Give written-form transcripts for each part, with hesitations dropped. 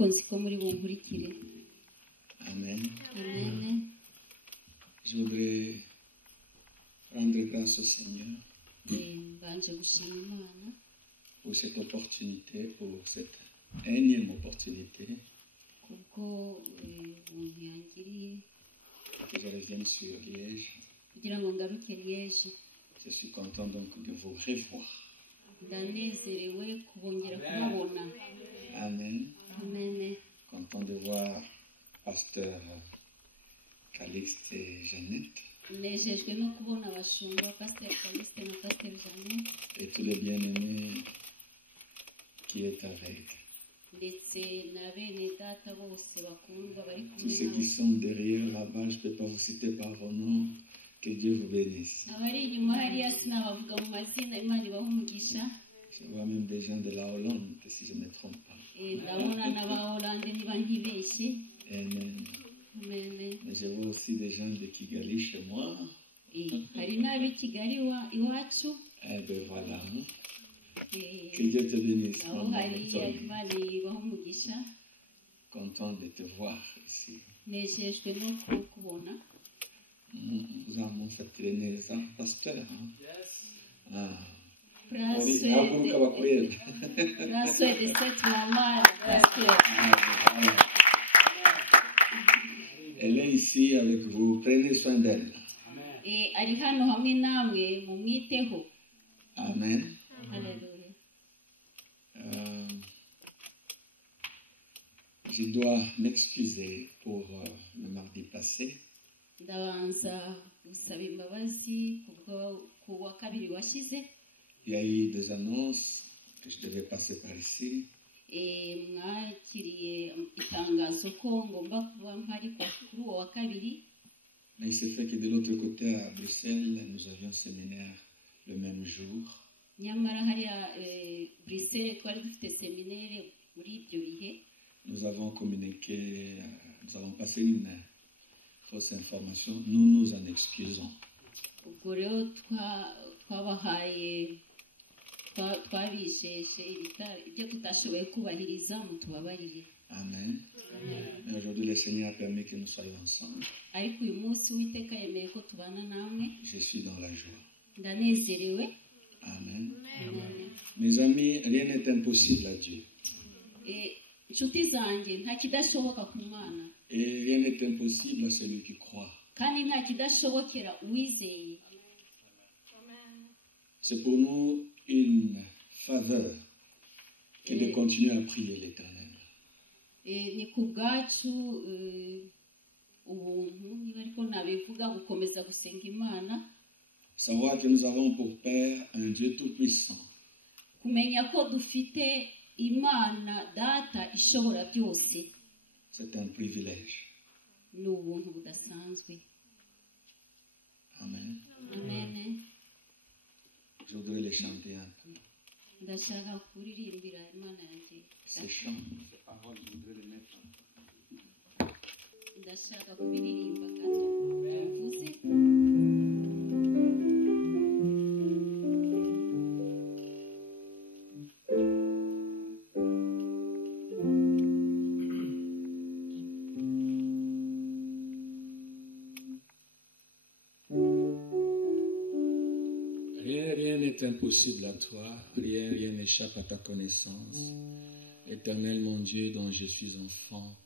ariko nzi ko muri bunkurikire. Amen. Amen. Je voudrais rendre grâce au Seigneur mbanje gushima Imana pour cette opportunité, pour cette énième opportunité kuko ubuntu yangiriye que je revienne sur Liège. kugira ngo ngaruke Liège. Je suis content donc de vous revoir. Ndanezerewe kubongera kubabona. Amen. Amen. Content de voir Pasteur Calixte et Jeannette. Nejejwe no kubona abashumba Pasteur Calixte na Pasteur Jeannette. Et tous les bien-aimés qui est avec. Ndetse na bene data bose bakundwa bari Tous kumwe ceux qui sont derrière là-bas, je ne peux pas vous citer par vos noms. Que Dieu vous bénisse. abari inyuma hariya sinabavuga mu mazina. Imana ibahe umugisha. Je vois même des gens de la Hollande, si je ne me trompe pas. ndabona n'Abahorande niba ntibeshye. Amen. Amen. Mais je vois aussi des gens de Kigali chez moi. hari n'ab'i Kigali iwacu. Eh bien voilà. Que Dieu te bénisse. aho hariya Imana ibahe umugisha. Content de te voir ici. nejejwe no kukubona. Uzamufatire neza pasteur. Ah. Bracelet de cette maman, Pasteur. Elle est ici avec vous. Prenez soin d'elle. ari hano hamwe namwe mumwiteho. Amen. Alléluia. Je dois m'excuser pour le mardi passé. Ndabanza gusaba imbabazi ku wa kabiri washize. Il y a eu des annonces que je devais passer par ici. mwakiriye itangazo ko ngomba kuba mpari kuri uwo wa kabiri. Mais il s'est fait que de l'autre côté, à Bruxelles, nous avions séminaire le même jour. Nyamara hariya Bruxelles twari dufite seminaire muri ibyo bihe. Nous avons communiqué, nous avons passé une fausse information. Nous nous en excusons. Ubwo rero twabahaye twabijeje ibyo tutashoboye kubahiriza mutubabarire. Amen. Et aujourd'hui, le Seigneur a permis que nous soyons ensemble. Ariko uyu munsi Uwiteka yemeye ko tubana namwe. Je suis dans la joie. Ndanezerewe. Amen. Mes amis, rien n'est impossible à Dieu. Inshuti zanjye nta kidashoboka ku Mana. Et rien n'est impossible à celui qui croit. Kandi nta kidashobokera uwizeye. C'est pour nous une faveur que de continuer à prier l'Éternel. Ni ku bwacu ubuntu niba ariko nabivuga gukomeza gusenga Imana. Savoir que nous avons pour Père un Dieu tout-puissant. Kumenya ko dufite Imana data ishobora byose. C'est un privilège. Ni ubuntu budasanzwe. Amen. Amen. Je voudrais les chanter un peu. Ndashaka kuririmbira Imana yanjye. Ces chants, ces paroles, je voudrais les mettre en peu. Ndashaka kubiririmba gato. Mvuze. Rien n'est impossible à toi, rien n'échappe à ta connaissance. Éternel mon Dieu dont je suis enfant,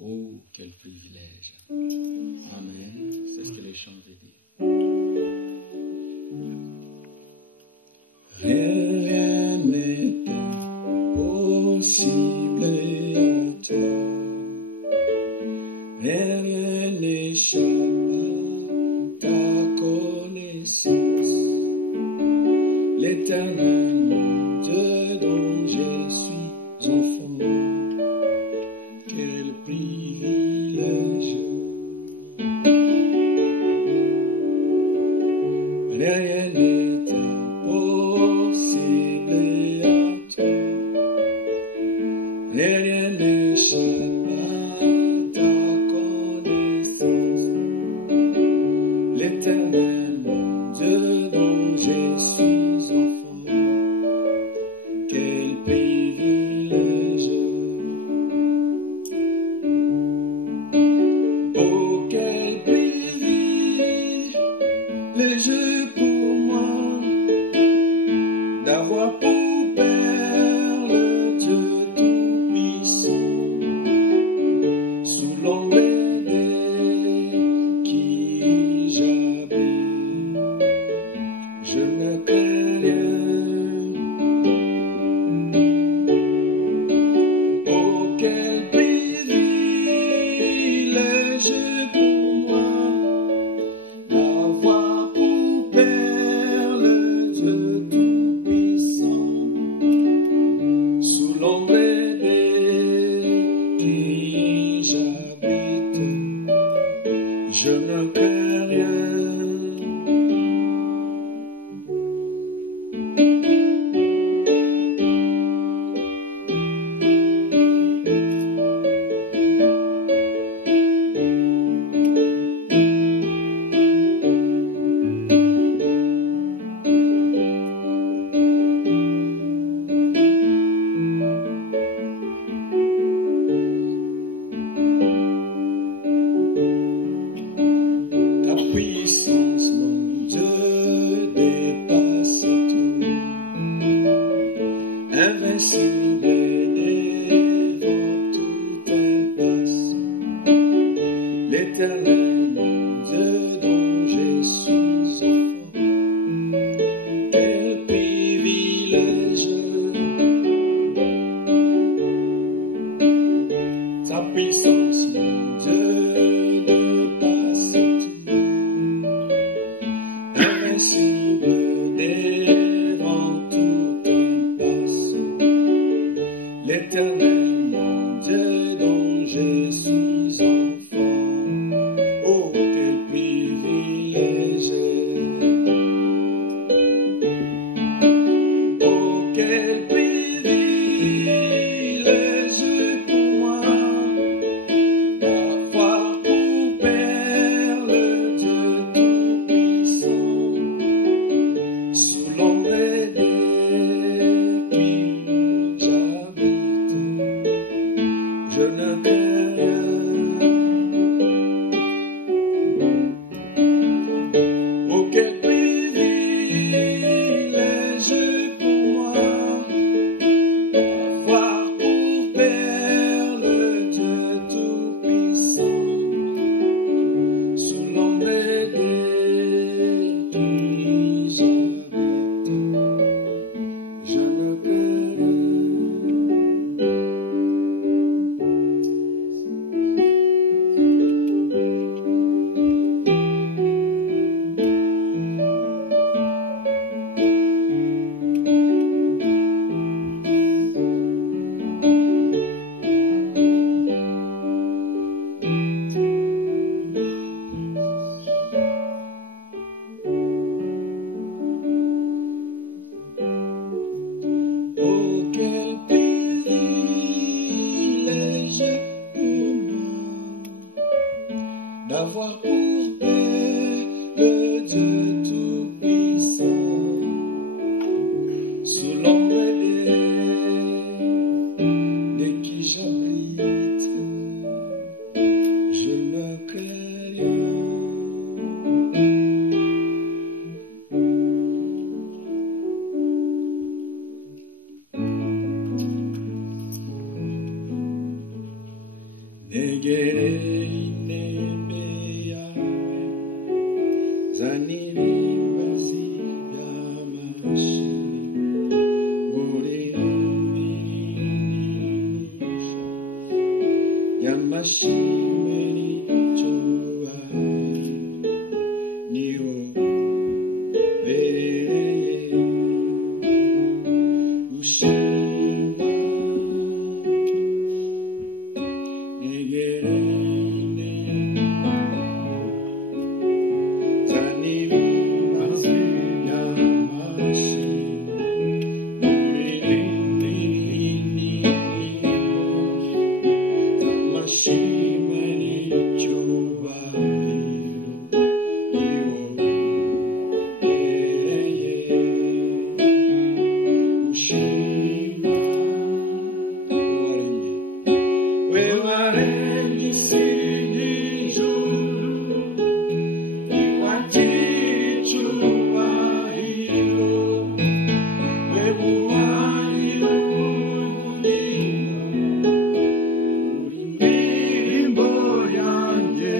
oh quel privilège. Amen, c'est ce que les chants veulent dire. Rien n'est impossible à toi, rien n'échappe à ta connaissance. L'Éternel, mon Dieu dont je suis enfant, quel privilège. Rien n'est impossible à toi, rien n'échappe à ta connaissance. L'Éternel, mon Dieu dont je suis je suis enfant. Oh, quel privilège. Oh, quel privilège pour moi d'avoir pour Père le Dieu Tout-Puissant, sous l'ombre des qui j'habite. Je ne crains rien. Oh, quel privilège pour moi d'avoir pour Père le Dieu Tout-Puissant, sous l'ombre des qui j'habite. Je ne crains rien. Oh, quel privilège pour moi d'avoir pour Père le Dieu Tout-Puissant, sous l'ombre de qui j'habite. Je ne crains rien. Negere inembeya zanini basi yamashi murini yamashi meni chua niyo bereye ushima negere zanini basi yamashi murini yamashi meni chua niyo bereye ushima wewarengi sini juru iwatichua hilo webuwanilo ulimimbo yanje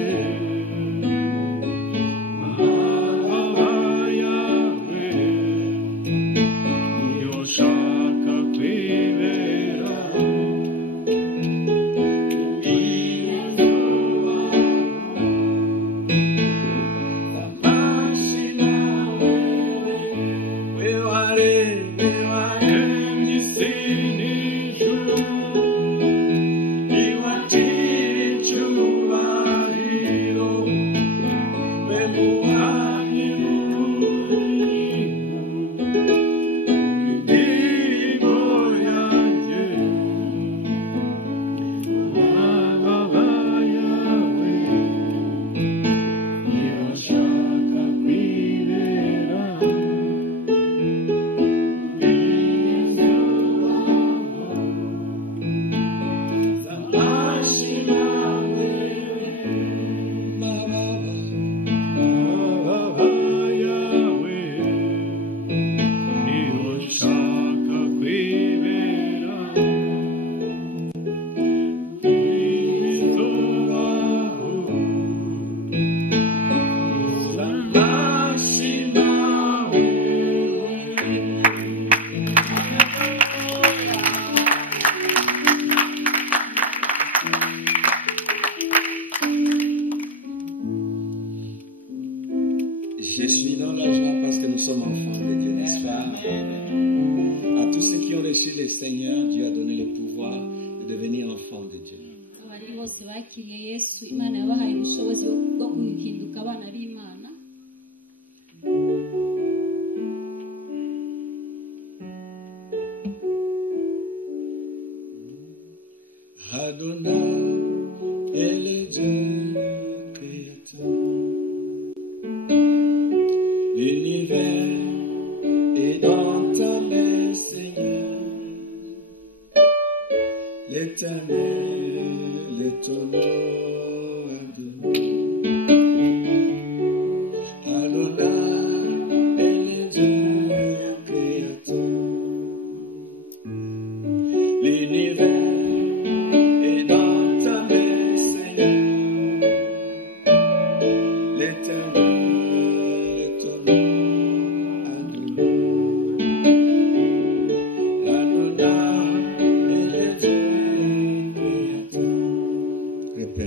mahaba yawe niyoshaka kwibera Je suis dans la joie parce que nous sommes enfants de Dieu, n'est-ce pas? À tous ceux qui ont reçu le Seigneur, Dieu a donné le pouvoir de devenir enfants de Dieu. abandi bose bakiriye Yesu Imana yabahaye ubushobozi bwo guhinduka abana b'Imana. Adonai est le Dieu créateur. L'univers est dans ta main, Seigneur. L'Éternel est ton nom, Adonai. Adonai est le Dieu créateur. L'univers est dans ta main, Seigneur. L'Éternel est ton nom, Adonai. Adonai est le Dieu créateur. Répète.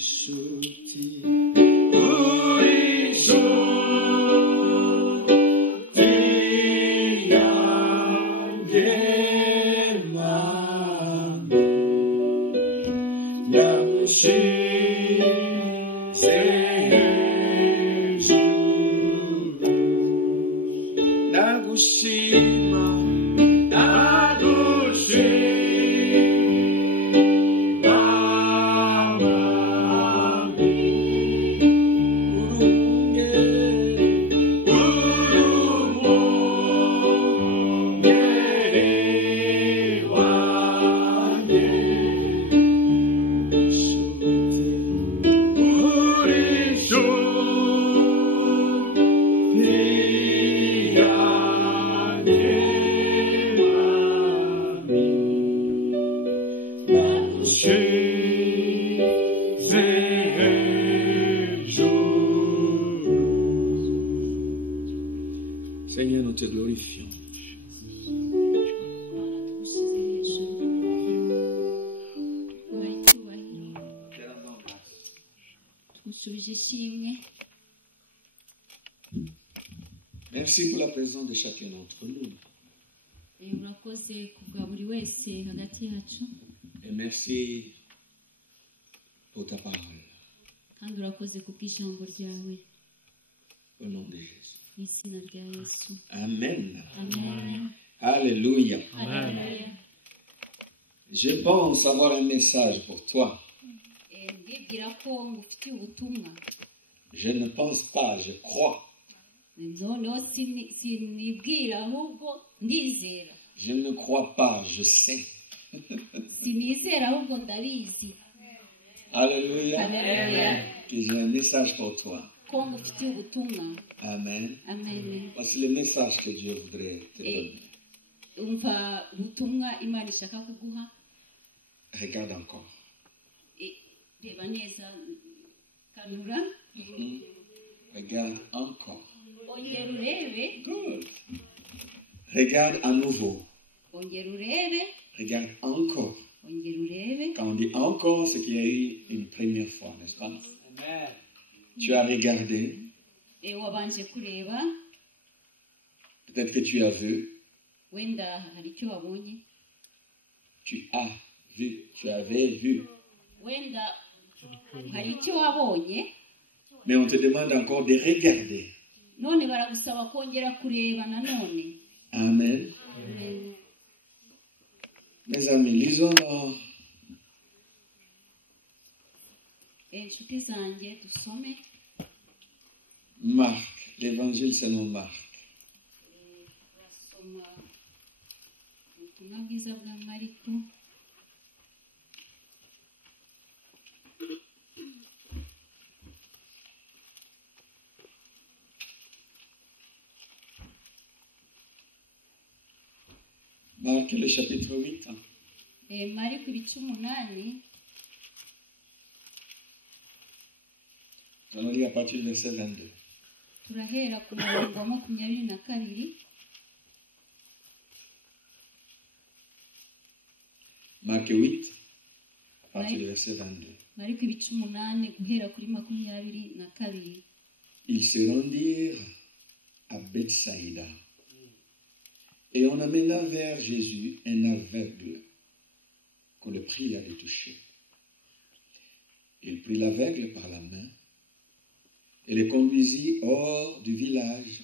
inshuti uri inshuti yanjye mami ndagushyize hejuru ndagushima Seigneur, nous te glorifions. Merci pour la présence de chacun d'entre nous. Et merci pour ta parole. Au nom de Jésus. Amen. Amen. Alléluia. Alléluia. Je pense avoir un message pour toi. Je ne pense pas, je crois. Je ne crois pas, je sais. Alléluia. Alléluia. Que j'ai un message pour toi. Amen. Amen. Voici le message que Dieu voudrait te donner. Regarde encore. Regarde encore. Good. Regarde à nouveau. Regarde encore. Quand on dit encore, c'est qu'il y a eu une première fois, n'est-ce pas? Amen. Tu as regardé. Peut-être que tu as vu. Tu as vu. Tu avais vu. Mais on te demande encore de regarder. Amen. Amen. Mes amis, lisons dans Marc, l'évangile selon Marc. Marc, le chapitre 8. Nous allons lire à partir du verset 22. Marc 8, à partir du verset 22. Ils se rendirent à Bethsaïda. Et on amena vers Jésus un aveugle qu'on le pria de toucher. Il prit l'aveugle par la main et le conduisit hors du village.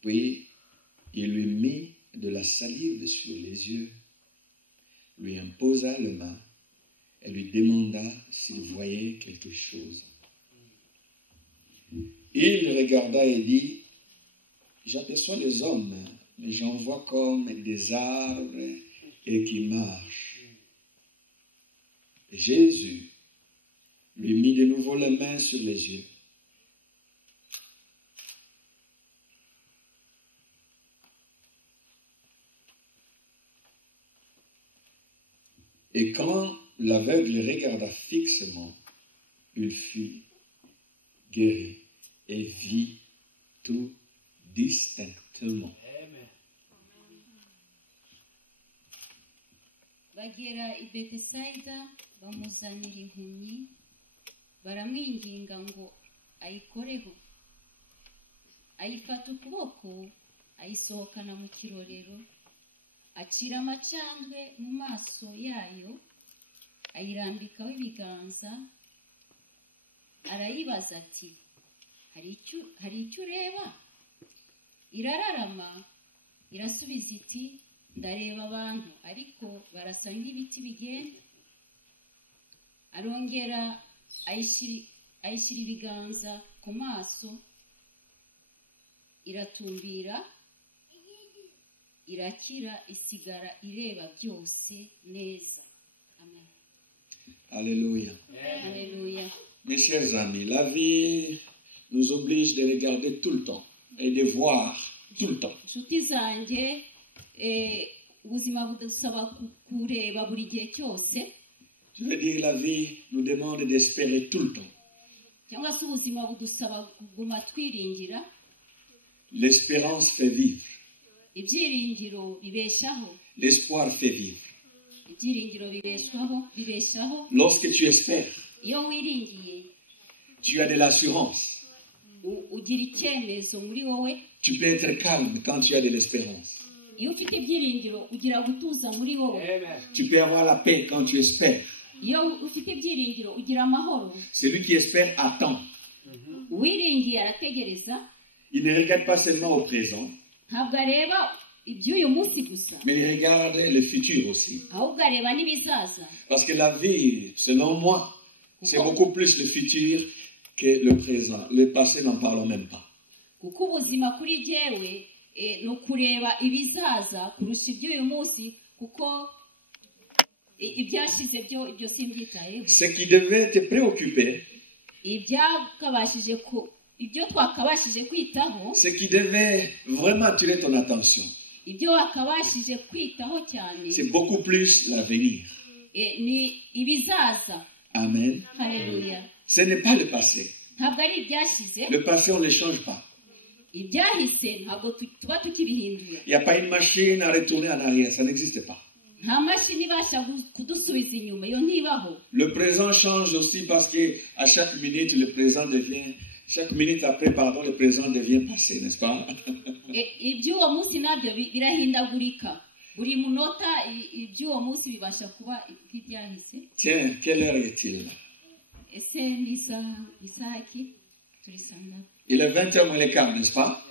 Puis il lui mit de la salive sur les yeux, lui imposa les mains et lui demanda s'il voyait quelque chose. Il regarda et dit, j'aperçois les hommes, mais j'en vois comme des arbres et qui marchent. Jésus lui mit de nouveau les mains sur les yeux. Et quand l'aveugle regarda fixement, il fut guéri et vit tout distinctement. bagera i Betesayida bamuzanira impumyi baramwinginga ngo ayikoreho, ayifata ukuboko ayisohokana mu kirorero, acira amacandwe mu maso yayo, ayirambikaho ibiganza, arayibaza ati hari icyo ureba? Irararama irasubiza iti ndareba abantu ariko barasa nk'ibiti bigenda. Arongera ayishyira ibiganza ku maso, iratumbira, irakira, isigara ireba byose neza. Amen. Alléluia. Alléluia. Mes chers amis, la vie nous oblige de regarder tout le temps et de voir tout le temps. Inshuti zanjye, ubuzima budusaba kureba buri gihe cyose. Je veux dire, la vie nous demande d'espérer tout le temps. Cyangwa se ubuzima budusaba kuguma twiringira. L'espérance fait vivre. Ibyiringiro bibeshaho. L'espoir fait vivre. Ibyiringiro bibeshaho. Lorsque tu espères, iyo wiringiye, tu as de l'assurance. Ugira icyemezo muri wowe. Tu peux être calme quand tu as de l'espérance. Iyo ufite ibyiringiro ugira gutuza muri wowe. Tu peux avoir la paix quand tu espères. Iyo ufite ibyiringiro ugira amahoro. Celui qui espère attend. Wiringiye arategereza. Il ne regarde pas seulement au présent, ntabwo areba iby'uyu munsi gusa, mais il regarde le futur aussi. ahubwo areba n'ibizaza. Parce que la vie, selon moi, c'est beaucoup plus le futur que le présent. Le passé, n'en parlons même pas. Kuko ubuzima kuri jyewe ni ukureba ibizaza kurusha iby'uyu munsi, kuko ibyashize ibyo simbyitayeho. Ce qui devait te préoccuper, ibyo twakabashije kwitaho, ce qui devait vraiment attirer ton attention, ibyo wakabashije kwitaho cyane, c'est beaucoup plus l'avenir. ni ibizaza. Amen. Haleluya. Ce n'est pas le passé. Ntabwo ari ibyashize. Le passé, on ne le change pas. Ibyahise ntabwo tuba tukibihindura. Il n'y a pas une machine à retourner en arrière, ça n'existe pas. Nta mashini ibasha kudusubiza inyuma, iyo ntibaho. Le présent change aussi parce que à chaque minute, le présent devient... Chaque minute après, le présent devient passé, n'est-ce pas? Iby'uwo munsi nabyo birahindagurika. Buri munota iby'uwo munsi bibasha kuba ibyahise. Tiens, quelle heure est-il? Ese ni isaha ki? Turi saa ngapi? Il est 20h moins le quart, n'est-ce pas?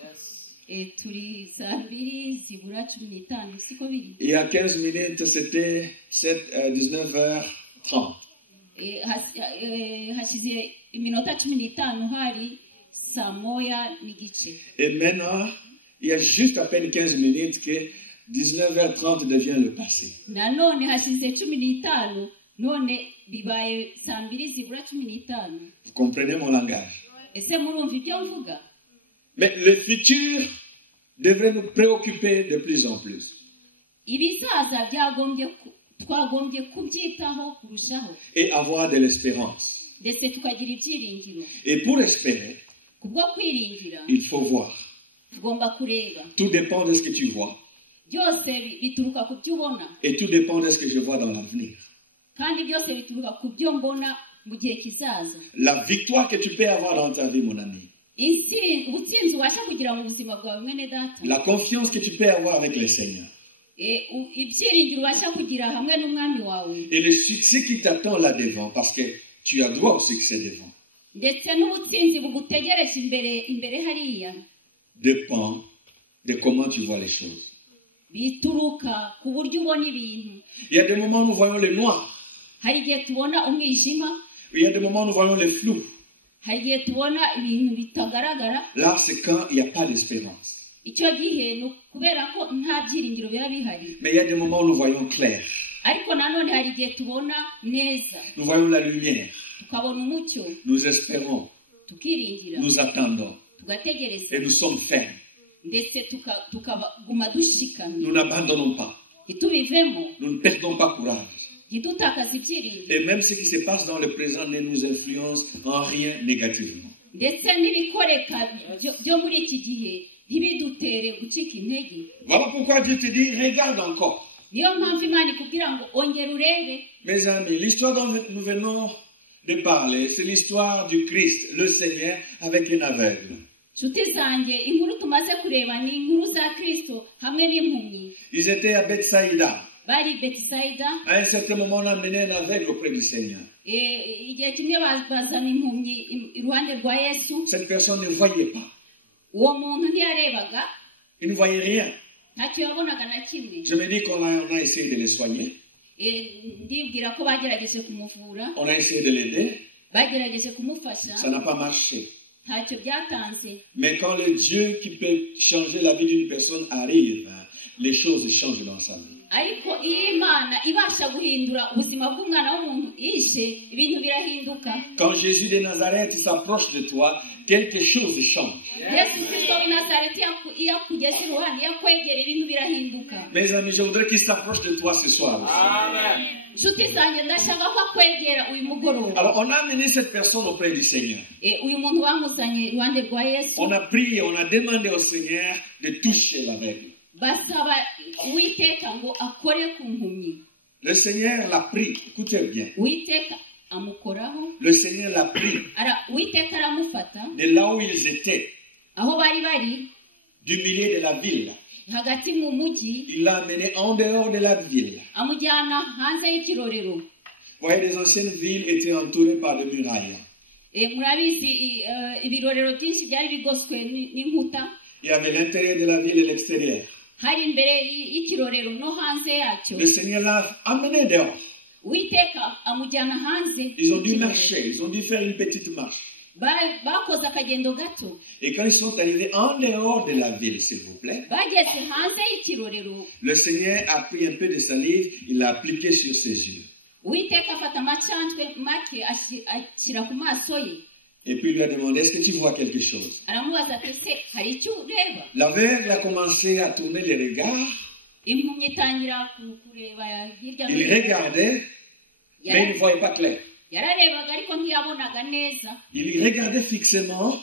Turi saa 2:15, siko biri? Il y a 15 minutes, c'était 19h30. Hashize iminota 15 hari saa 1:15. Et maintenant, il y a juste à peine 15 minutes que 19h30 devient le passé. Nanone hashize 15 none bibaye saa 2:15. Vous comprenez mon langage? Ese murumva ibyo mvuga? Mais le futur devrait nous préoccuper de plus en plus. Ibizaza twagombye kubyitaho kurushaho. Et avoir de l'espérance. Ndetse tukagira ibyiringiro. Et pour espérer, kubwo kwiringira, il faut voir. Tugomba kureba. Tout dépend de ce que tu vois. Byose bituruka ku byo ubona. Et tout dépend de ce que je vois dans l'avenir. Kandi byose bituruka ku byo mbona mu gihe kizaza. La victoire que tu peux avoir dans ta vie, mon ami. Ubutsinzi ubasha kugira mu buzima bwawe mwene data. La confiance que tu peux avoir avec le Seigneur. Ibyiringiro ubasha kugira hamwe n'umwami wawe. Et le succès qui t'attend là devant, parce que tu as droit au succès devant. Ndetse n'ubutsinzi bugutegereje imbere hariya. Dépend de comment tu vois les choses. Bituruka ku buryo ubona ibintu. Il y a des moments où nous voyons le noir. Hari igihe tubona umwijima. Il y a des moments où nous voyons le flou. Hari igihe tubona ibintu bitagaragara. Là, c'est quand il n'y a pas d'espérance. Icyo gihe ni kubera ko nta byiringiro biba bihari. Mais il y a des moments où nous voyons clair. Ariko nanone hari igihe tubona neza. Nous voyons la lumière. Tukabona umucyo. Nous espérons. Tukiringira. Nous attendons. Tugategereza. Et nous sommes fermes. Ndetse tukaguma dushikamye. Nous n'abandonnons pas. Ntitubivemo. Nous ne perdons pas courage. Ntidutakaze ibyiringiro. Et même ce qui se passe dans le présent ne nous influence en rien négativement. Ndetse n'ibikoreka byo muri iki gihe ntibidutere gucika intege. Voilà pourquoi Dieu te dit, regarde encore. Niyo mpamvu Imana ikubwira ngo ongera urebe. Mes amis, l'histoire dont nous venons de parler, c'est l'histoire du Christ, le Seigneur, avec un aveugle. nshuti zanjye inkuru tumaze kureba ni inkuru za kristo hamwe n'impumyi. Ils étaient à Bethsaïda. Bari Bethsaïda. À un certain moment, on a amené un aveugle auprès du Seigneur. Igihe kimwe bazana impumyi iruhande rwa Yesu. Cette personne ne voyait pas. Uwo muntu ntiyarebaga. Il ne voyait rien. Ntacyo yabonaga na kimwe. Je me dis qu'on a essayé de le soigner. Ndibwira ko bagerageje kumuvura. On a essayé de l'aider. Bagerageje kumufasha. Ça n'a pas marché. Ntacyo byatanze. Mais quand le Dieu qui peut changer la vie d'une personne arrive, les choses changent dans sa vie. Ariko iyo Imana ibasha guhindura ubuzima bw'umwana w'umuntu ishe ibintu birahinduka. Quand Jésus de Nazareth s'approche de toi, quelque chose change. Yesu Kristo w'i Nazareti yakugeze iruhande yakwegera ibintu birahinduka. Mes amis, je voudrais qu'il s'approche de toi ce soir. Amen. Nshuti zanjye ndashaka ko akwegera uyu mugoroba. Alors on a amené cette personne auprès du Seigneur. Uyu muntu bamuzanye iruhande rwa Yesu. On a prié, on a demandé au Seigneur de toucher l'aveugle. Basaba Uwiteka ngo akore ku mpumyi. Le Seigneur l'a pris, écoutez bien. Uwiteka amukoraho. Le Seigneur l'a pris. Uwiteka aramufata. De là où ils étaient. Aho bari. Du milieu de la ville. Hagati mu mujyi. Il l'a amené en dehors de la ville. Amujyana hanze y'ikirorero. Vous voyez, les anciennes villes étaient entourées par des murailles. Murabizi ibirorero byinshi byari bigoswe n'inkuta. Il y avait l'intérieur de la ville et l'extérieur. Hari imbere y'ikirorero no hanze yacyo. Le Seigneur l'a amené dehors. Uwiteka amujyana hanze. Ils ont dû marcher, ils ont dû faire une petite marche. Bakoze akagendo gato. Et quand ils sont arrivés en dehors de la ville, s'il vous plaît, bageze hanze y'ikirorero. Le Seigneur a pris un peu de salive, il l'a appliqué sur ses yeux. Uwiteka afata amacandwe make ashyira ku maso ye. Et puis il lui a demandé, est-ce que tu vois quelque chose? Aramubaza ati se hari icyo ureba? L'aveugle a commencé à tourner les regards. Impumyi itangira kureba hirya no hino. Il regardait, mais il ne voyait pas clair. Yararebaga ariko ntiyabonaga neza. Il regardait fixement.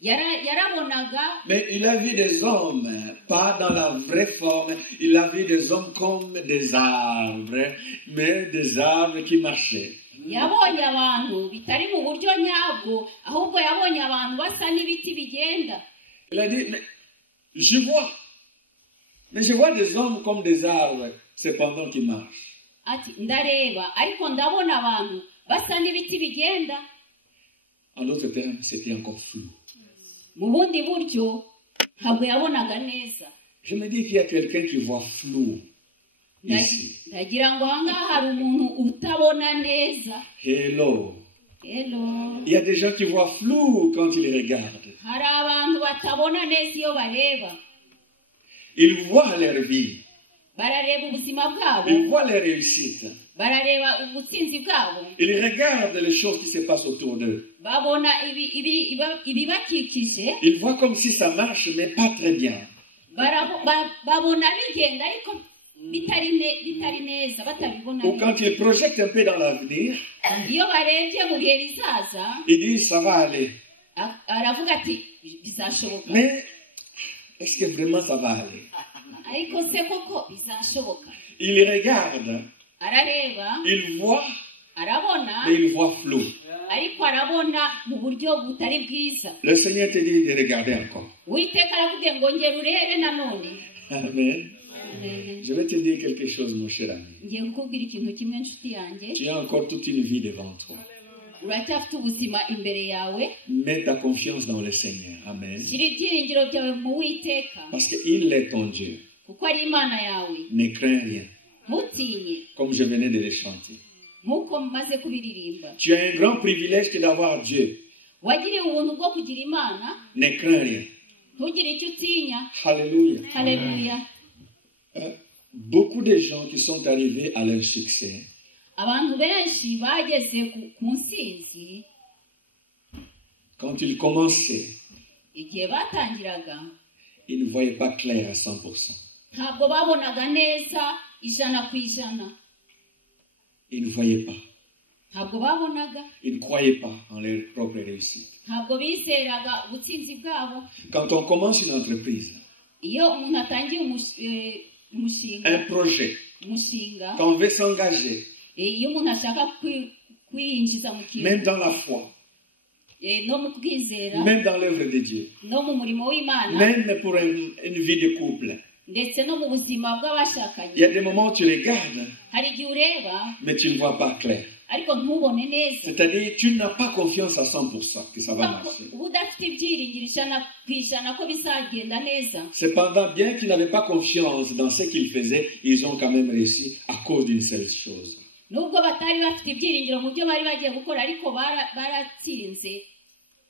Yarabonaga. Mais il a vu des hommes, pas dans la vraie forme. Il a vu des hommes comme des arbres, mais des arbres qui marchaient. Yabonye abantu bitari mu buryo nyabwo ahubwo yabonye abantu basa n'ibiti bigenda. Il a dit, mais je vois des hommes comme des arbres cependant qui marchent. Ati ndareba ariko ndabona abantu basa n'ibiti bigenda. En d'autres termes, c'était encore flou. Mu bundi buryo ntabwo yabonaga neza. Je me dis qu'il y a quelqu'un qui voit flou. Ndagira ngo ahangaha hari umuntu utabona neza. Hello. Hello. Il y a des gens qui voient flou quand ils regardent. Hari abantu batabona neza iyo bareba. Ils voient leur vie. Barareba ubuzima bwabo. Ils voient leur réussite. Barareba ubutsinzi bwabo. Ils regardent les choses qui se passent autour d'eux. Babona ibibakikije. Ils voient comme si ça marche, mais pas très bien. Babona bigenda ariko bitari neza batabibona. Ou quand ils projettent un peu dans l'avenir, iyo barebye mu bihe bizaza, ils disent ça va aller. Aravuga ati bizashoboka. Mais est-ce que vraiment ça va aller? Ariko se koko bizashoboka. Ils regardent. Arareba. Ils voient. Arabona. Mais ils voient flou. Ariko arabona mu buryo butari bwiza. Le Seigneur te dit de regarder encore. Uwiteka aravuga ngo ngera urebe nanone. Amen. Je vais te dire quelque chose, mon cher ami. Ngiye kukubwira ikintu kimwe nshuti yanjye. Tu as encore toute une vie devant toi. Uracyafite ubuzima imbere yawe. Mets ta confiance dans le Seigneur. Amen. Shyira ibyiringiro byawe mu Uwiteka. Parce qu'il est ton Dieu. Kuko ari Imana yawe. Ne crains rien. Ntutinye. Comme je venais de le chanter. Nkuko maze kubiririmba. Tu as un grand privilège que d'avoir Dieu. Wagiriye ubuntu bwo kugira Imana. Ne crains rien. Ntugire icyo utinya. Alléluia. Alléluia. Beaucoup de gens qui sont arrivés à leur succès, abantu benshi bageze ku nsinzi, quand ils commençaient, igihe batangiraga, ils ne voyaient pas clair à 100%. ntabwo babonaga neza ijana ku ijana. Ils ne voyaient pas. Ntabwo babonaga. Ils ne croyaient pas en leur propre réussite. Ntabwo bizeraga ubutsinzi bwabo. Quand on commence une entreprise, iyo umuntu atangiye umushinga, un projet, umushinga, quand on veut s'engager, iyo umuntu ashaka kwinjiza mu même kintu dans la foi, no mu kwizera même dans l'œuvre de Dieu, no mu murimo w'Imana même pour une vie de couple. ndetse no mu buzima bw'abashakanye. Il y a des moments où tu regardes, hari igihe ureba mais tu ne vois pas clair. ariko ntubone neza, C'est-à-dire, tu n'as pas confiance à 100% que ça va marcher. uba udafite ibyiringiro ijana ku ijana ko bizagenda neza. Cependant, bien qu'ils n'avaient pas confiance dans ce qu'ils faisaient, ils ont quand même réussi à cause d'une seule chose. nubwo batari bafite ibyiringiro mu byo bari bagiye gukora, ariko baratsinze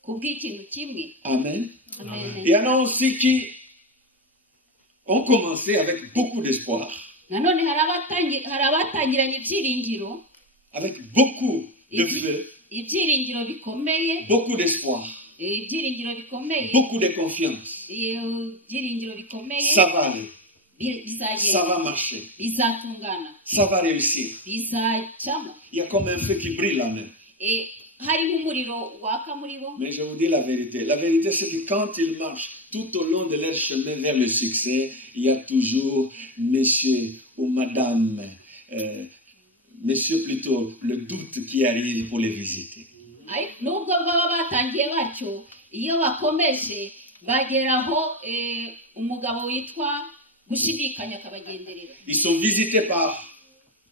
ku bw'ikintu kimwe. Amen. Amen. Il y en a aussi qui ont commencé avec beaucoup d'espoir, nanone hari abatangiranye ibyiringiro, avec beaucoup de feu, ibyiringiro bikomeye, beaucoup d'espoir, ibyiringiro bikomeye, beaucoup de confiance. ibyiringiro bikomeye, Ça va aller, ça bizagenda, va marcher, bizatungana, ça va réussir. bizacamo. Il y a comme un feu qui brille en eux. Hari nk'umuriro waka muri bo. Mais je vous dis la vérité. La vérité, c'est que quand ils marchent tout au long de leur chemin vers le succès, il y a toujours monsieur ou madame, monsieur plutôt, le doute qui arrive pour les visiter. Nubwo baba batangiye batyo, iyo bakomeje bageraho umugabo witwa gushidikanya akabagenderera. Ils sont visités par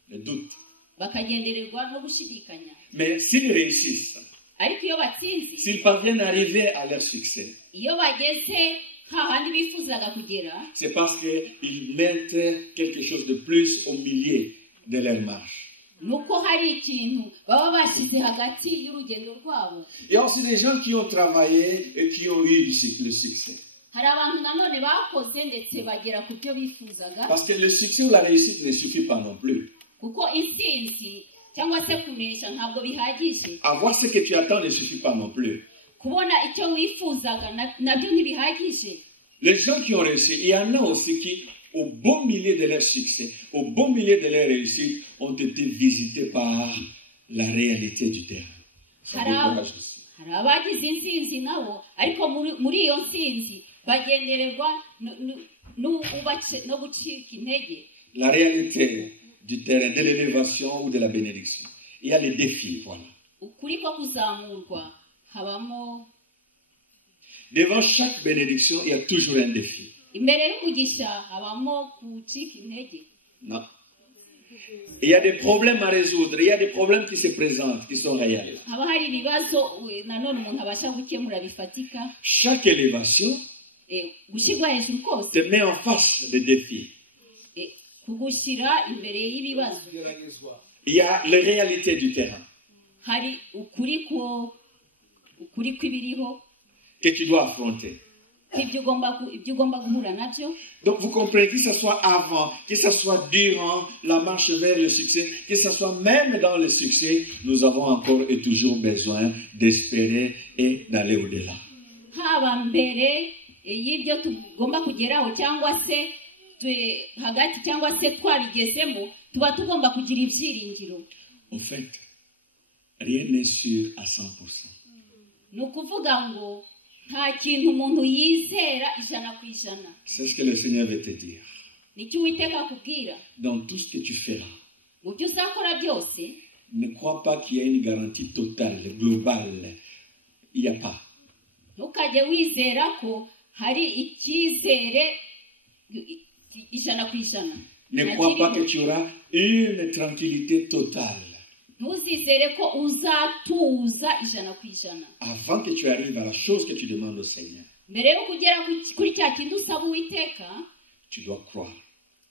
le doute. Bakagendererwa no gushidikanya. Mais s'ils réussissent, ariko iyo batsinze, s'ils parviennent à arriver à leur succès, iyo bageze hahandi bifuzaga kugera, c'est parce qu'ils mettent quelque chose de plus au milieu de leur marche. nuko hari ikintu baba bashyize hagati y'urugendo rwabo. Il y a aussi des gens qui ont travaillé et qui ont eu le succès. hari abantu nanone bakoze ndetse bagera ku byo bifuzaga. Parce que le succès ou la réussite ne suffit pas non plus. kuko intsinzi cyangwa se kunesha ntabwo bihagije. Avoir ce que tu attends ne suffit pas non plus. kubona icyo wifuzaga nabyo ntibihagije. Les gens qui ont réussi, il y en a aussi qui, au beau milieu de leur succès, au beau milieu de leur réussite, ont été visités par la réalité du terrain. Ça décourage aussi. hari abagize intsinzi nabo, ariko muri iyo ntsinzi bagendererwa no gucika intege. La réalité du terrain, de l'élévation ou de la bénédiction. Il y a les défis, voilà. ukuri ko kuzamurwa habamo. Devant chaque bénédiction, il y a toujours un défi. imbere y'umugisha habamo gucika intege. Non. Il y a des problèmes à résoudre, il y a des problèmes qui se présentent, qui sont réels. haba hari ibibazo nanone umuntu abasha gukemura bifatika. Chaque élévation gushyirwa hejuru kose te met en face des défis. kugushyira imbere y'ibibazo. Il y a les réalités du terrain hari ukuri kw'ibiriho que tu dois affronter. ibyo ugomba guhura nabyo. Donc vous comprenez, que ce soit avant, que ce soit durant la marche vers le succès, que ce soit même dans le succès, nous avons encore et toujours besoin d'espérer et d'aller au-delà. haba mbere y'ibyo tugomba kugeraho cyangwa se hagati cyangwa se twabigezemo, tuba tugomba kugira ibyiringiro. En fait, rien n'est sûr à 100%. ni ukuvuga ngo nta kintu umuntu yizera ijana ku ijana. C'est ce que le Seigneur veut te dire. nicyo Uwiteka akubwira. Dans tout ce que tu feras, mu byo uzakora byose, ne crois pas qu'il y a une garantie totale, globale. Il n'y a pas. ntukajye wizera ko hari icyizere ijana ku ijana. Ne crois pas que tu auras une tranquillité totale. ntuzizere ko uzatuza ijana ku ijana. Avant que tu arrives à la chose que tu demandes au Seigneur, mbere yo kugera kuri cya kintu usaba Uwiteka, tu dois croire.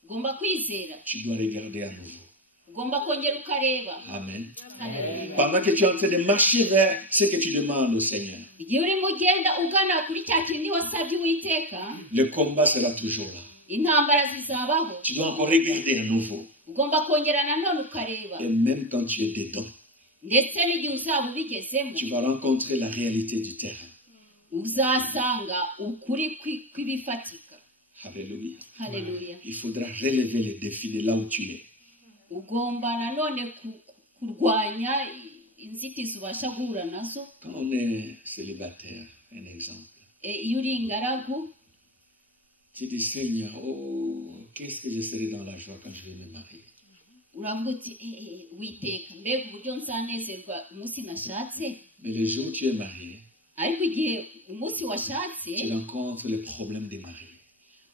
ugomba kwizera. Tu dois regarder à nouveau. ugomba kongera ukareba. Amen. Hallelujah. Pendant que tu es en train de marcher vers ce que tu demandes au Seigneur, igihe urimo ugenda ugana kuri cya kintu wasabye Uwiteka, le combat sera toujours là. intambara zizabaho. Tu dois encore regarder à nouveau. ugomba kongera nanone ukareba. Et même quand tu es dedans, ndetse n'igihe uzaba ubigezemo, tu vas rencontrer la réalité du terrain. uzasanga ukuri kw'ibifatika. Alléluia. Haleluya. Il faudra relever les défis de là où tu es. ugomba nanone kurwanya inzitizi ubasha guhura nazo. Quand on est célibataire, un exemple, iyo uri ingaragu, tu dis, Seigneur, oh, qu'est-ce que je serai dans la joie quand je vais me marier. uravuga uti witeka mbega uburyo nzanezerwa umunsi nashatse. Mais le jour où tu es marié, ariko igihe umunsi washatse tu rencontres les problèmes des mariés.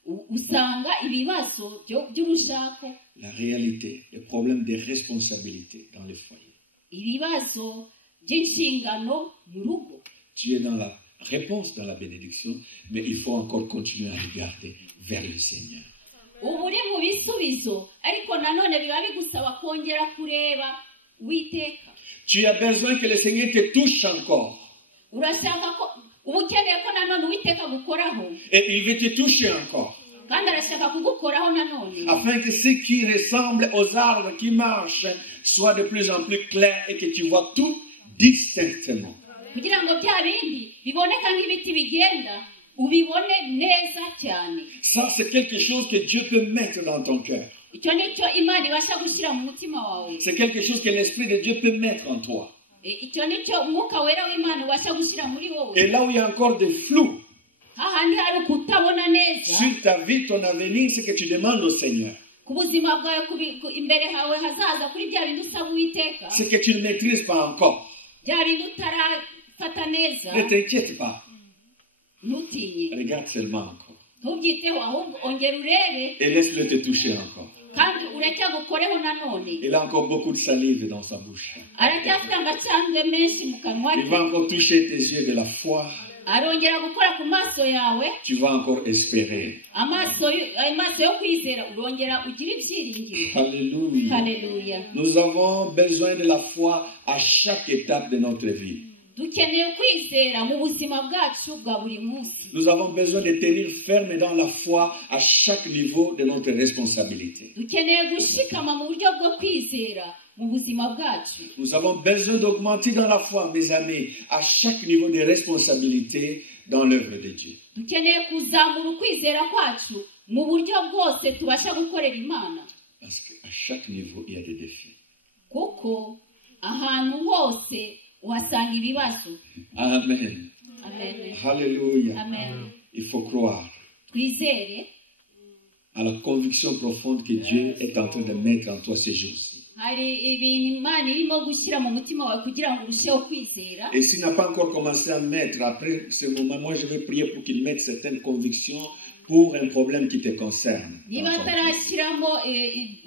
usanga ibibazo by'urushako, La réalité, les problèmes des responsabilités dans le foyer. ibibazo by'inshingano mu rugo. Tu es dans la réponse, dans la bénédiction, mais il faut encore continuer à regarder vers le Seigneur. ubu uri mu bisubizo ariko nanone biba bigusaba kongera kureba witeka. Tu as besoin que le Seigneur te touche encore. urashaka ko uba ukeneye ko nanone uwiteka gukoraho, Et il veut te toucher encore. kandi arashaka kugukoraho nanone, Afin que ce qui ressemble aux arbres qui marchent soit de plus en plus clair et que tu vois tout distinctement. kugira ngo bya bindi biboneka nk'ibiti bigenda ubibone neza cyane. Ça, c'est quelque chose que Dieu peut mettre dans ton cœur. icyo nicyo imana ibasha gushyira mu mutima wawe. C'est quelque chose que l'Esprit de Dieu peut mettre en toi. icyo nicyo umwuka wera w'imana ubasha gushyira muri wowe. Et là où il y a encore des flous hahandi hari ukutabona neza sur ta vie, ton avenir, c'est que tu demandes au Seigneur. ku buzima bwawe, imbere hawe hazaza, kuri bya bintu usaba uwiteka, C'est que tu ne maîtrises pas encore. bya bintu utarafata neza, Ne t'inquiète pas. ntutinye, Regarde seulement encore. ntubyiteho, ahubwo ongera urebe Et laisse-le te toucher encore. kandi ureke gukoreho nanone. Il a encore beaucoup de salive dans sa bouche. aracyafite amacandwe menshi mu kanwa Il ke, va encore toucher tes yeux de la foi. arongera gukora ku maso yawe, Tu vas encore espérer. amaso yo kwizera, urongera ugira ibyiringiro. Alléluia. Haleluya. Nous avons besoin de la foi à chaque étape de notre vie. dukeneye kwizera mu buzima bwacu bwa buri munsi. Nous avons besoin de tenir ferme dans la foi à chaque niveau de notre responsabilité. dukeneye gushikama mu buryo bwo kwizera mu buzima bwacu. Nous avons besoin d'augmenter dans la foi, mes amis, à chaque niveau de responsabilité dans l'œuvre de Dieu. dukeneye kuzamura ukwizera kwacu mu buryo bwose tubasha gukorera imana, Parce qu'à chaque niveau, il y a des défis. kuko ahantu hose uhasanga ibibazo. Amen. Amen. Alléluia. Amen. Il faut croire twizere à la conviction profonde que Dieu est en train de mettre en toi ces jours-ci. hari ibintu imana irimo gushyira mu mutima wawe kugira ngo urusheho kwizera. Et s'il n'a pas encore commencé à mettre, après ce moment, moi je vais prier pour qu'il mette certaines convictions pour un problème qui te concerne. niba atarashyiramo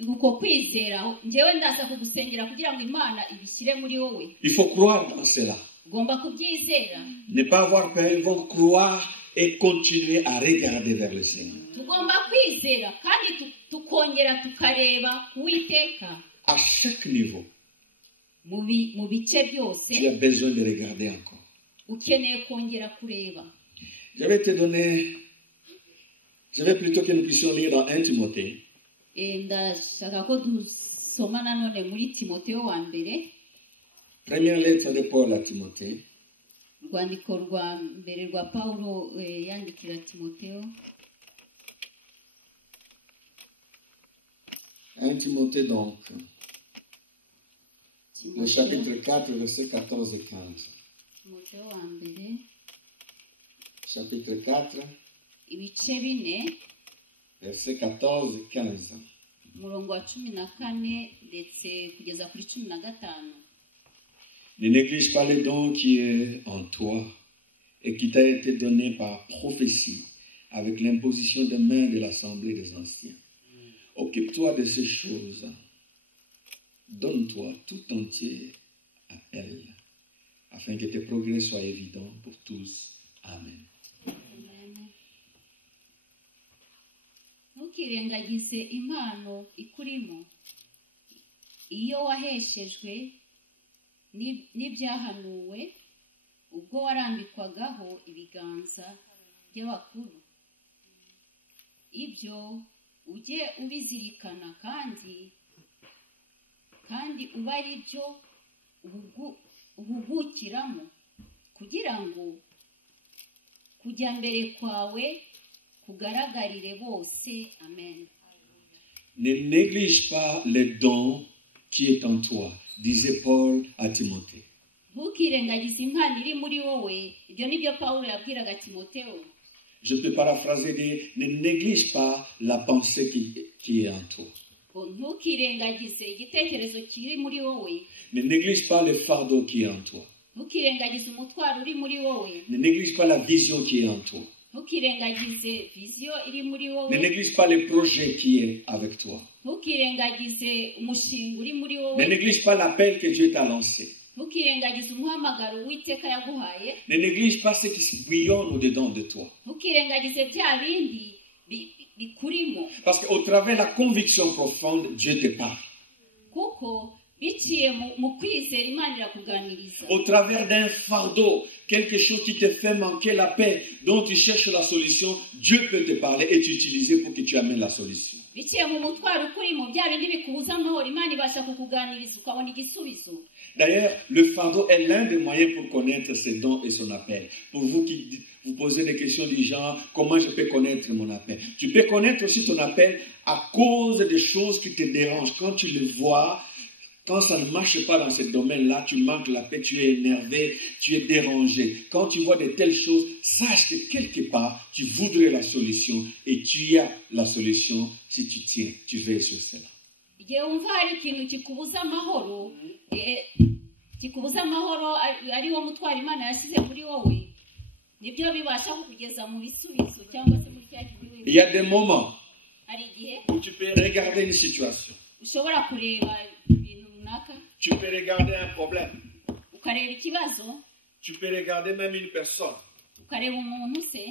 uko kwizera, njyewe ndaza kugusengera kugira ngo imana ibishyire muri wowe. Il faut croire dans cela. ugomba kubyizera. Ne pas avoir peur, ils vont croire et continuer à regarder vers le Seigneur. tugomba kwizera kandi tukongera tukareba uwiteka À chaque niveau, mu bice byose. tu as besoin de regarder encore. ukeneye kongera kureba. Je vais plutôt que nous puissions lire dans 1 Timothée. ndashaka ko dusoma nanone muri timoteyo wa mbere, Première lettre de Paul à Timothée. urwandiko rwa mbere rwa pawulo yandikira timoteyo. 1 Timothée donc, le chapitre 4, versets 14 et 15. timoteyo wa mbere Chapitre 4, ibice bine versets 14 et 15. umurongo wa 14 ndetse kugeza kuri 15. Ne néglige pas le don qui est en toi et qui t'a été donné par prophétie avec l'imposition des mains de l'Assemblée des anciens. Occupe-toi de ces choses. Donne-toi tout entier à elle, afin que tes progrès soient évidents pour tous. Amen. ntukirengagize impano ikurimo, iyo waheshejwe n'ibyahanuwe ubwo warambikwagaho ibiganza by'abakuru. ibyo ujye ubizirikana kandi uba ari byo ubugukiramo, kugira ngo kujya mbere kwawe kugaragarire bose. Amen. Ne néglige pas le don qui est en toi, disait Paul à Timothée. ntukirengagize impano iri muri wowe. ibyo ni byo pawulo yabwiraga timoteyo. Je peux paraphraser, dire, ne néglige pas la pensée qui est en toi. ntukirengagize igitekerezo kiri muri wowe, Ne néglige pas le fardeau qui est en toi. ntukirengagize umutwaro uri muri wowe, Ne néglige pas la vision qui est en toi. ntukirengagize viziyo iri muri Ne wowe, néglige pas le projet qui est avec toi. ntukirengagize umushinga uri muri Ne wowe, néglige pas l'appel que Dieu t'a lancé. ntukirengagize umuhamagaro Uwiteka yaguhaye, Ne néglige pas ce qui bouillonne au-dedans de toi. ntukirengagize bya bindi bikurimo, Parce qu'au travers de la conviction profonde, Dieu te parle. kuko biciye mu kwizera Imana irakuganiriza. Au travers d'un fardeau, quelque chose qui te fait manquer la paix, dont tu cherches la solution, Dieu peut te parler et t'utiliser pour que tu amènes la solution. Biciye mu mutwaro ukurimo, bya bindi bikubuza amahoro, Imana ibasha kukuganiriza ukabona igisubizo. D'ailleurs, le fardeau est l'un des moyens pour connaître ses dons et son appel. Pour vous qui vous posez des questions du genre, comment je peux connaître mon appel? Tu peux connaître aussi ton appel à cause des choses qui te dérangent. Quand tu le vois, quand ça ne marche pas dans ce domaine-là, tu manques la paix, tu es énervé, tu es dérangé. Quand tu vois de telles choses, sache que quelque part, tu voudrais la solution et tu as la solution si tu tiens, tu veilles sur cela. Igihe wumva hari ikintu kikubuza amahoro, ari wo mutwaro Imana yashyize muri wowe, nibyo bibasha kukugeza mu bisubizo cyangwa se muri cya kibazo. Il y a des moments Hari igihe où tu peux regarder une situation, ushobora kureba ibintu runaka, tu peux regarder un problème, ukareba ikibazo, tu peux regarder même une personne, ukareba umuntu se,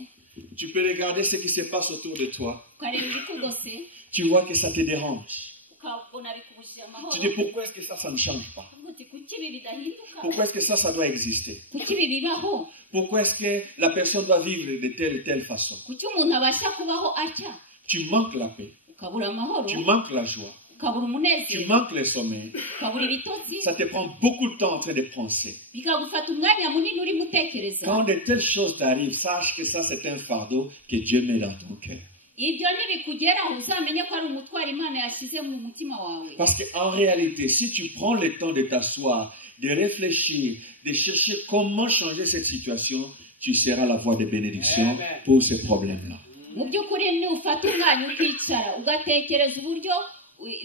tu peux regarder ce qui se passe autour de toi. ukareba ibikugose, Tu vois que ça te dérange. ukabona bikubujije amahoro. Tu dis pourquoi est-ce que ça ne change pas? Uvuga uti kuki ibi bidahinduka? Pourquoi est-ce que ça doit exister? Kuki ibi bibaho? Pourquoi est-ce que la personne doit vivre de telle et telle façon? Kuki umuntu abasha kubaho atya? Tu manques la paix, Ukabura amahoro, tu manques la joie, ukabura tu umunezero, manques le sommeil. ukabura ibitotsi, Ça te prend beaucoup de temps en train de penser. bikagufata umwanya munini urimo utekereza. Quand de telles choses t'arrivent, sache que ça c'est un fardeau que Dieu met dans ton cœur. Ibyo nibikugeraho uzamenye ko ari umutwaro Imana yashyize mu mutima wawe. Parce qu'en réalité, si tu prends le temps de t'asseoir, de réfléchir, de chercher comment changer cette situation, tu seras la voie de bénédiction pour ce problème-là. Mu by'ukuri ni ufata umwanya ukicara ugatekereza uburyo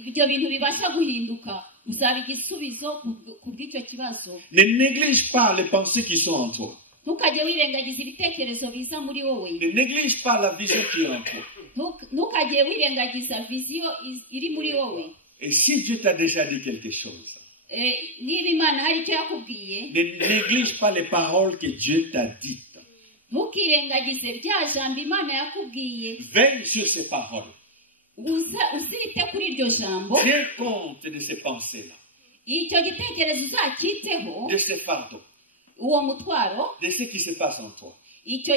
ibyo bintu bibasha guhinduka, uzaba igisubizo ku bw'icyo kibazo. Ne néglige pas les pensées qui sont en toi. Ntukajye wirengagiza ibitekerezo biza muri wowe. Ne néglige pas la vision qui est en toi. Ntukajye wirengagiza viziyo iri muri wowe. Et si Dieu t'a déjà dit quelque chose, Niba Imana hari icyo yakubwiye, ne néglige pas les paroles que Dieu t'a dites. ntukirengagize rya jambo Imana yakubwiye. Veille sur ces paroles. Uzite kuri iryo jambo, Tiens compte de ces pensées-là, icyo gitekerezo uzacyiteho, de ces fardeaux, uwo mutwaro, de ce qui se passe en toi. icyo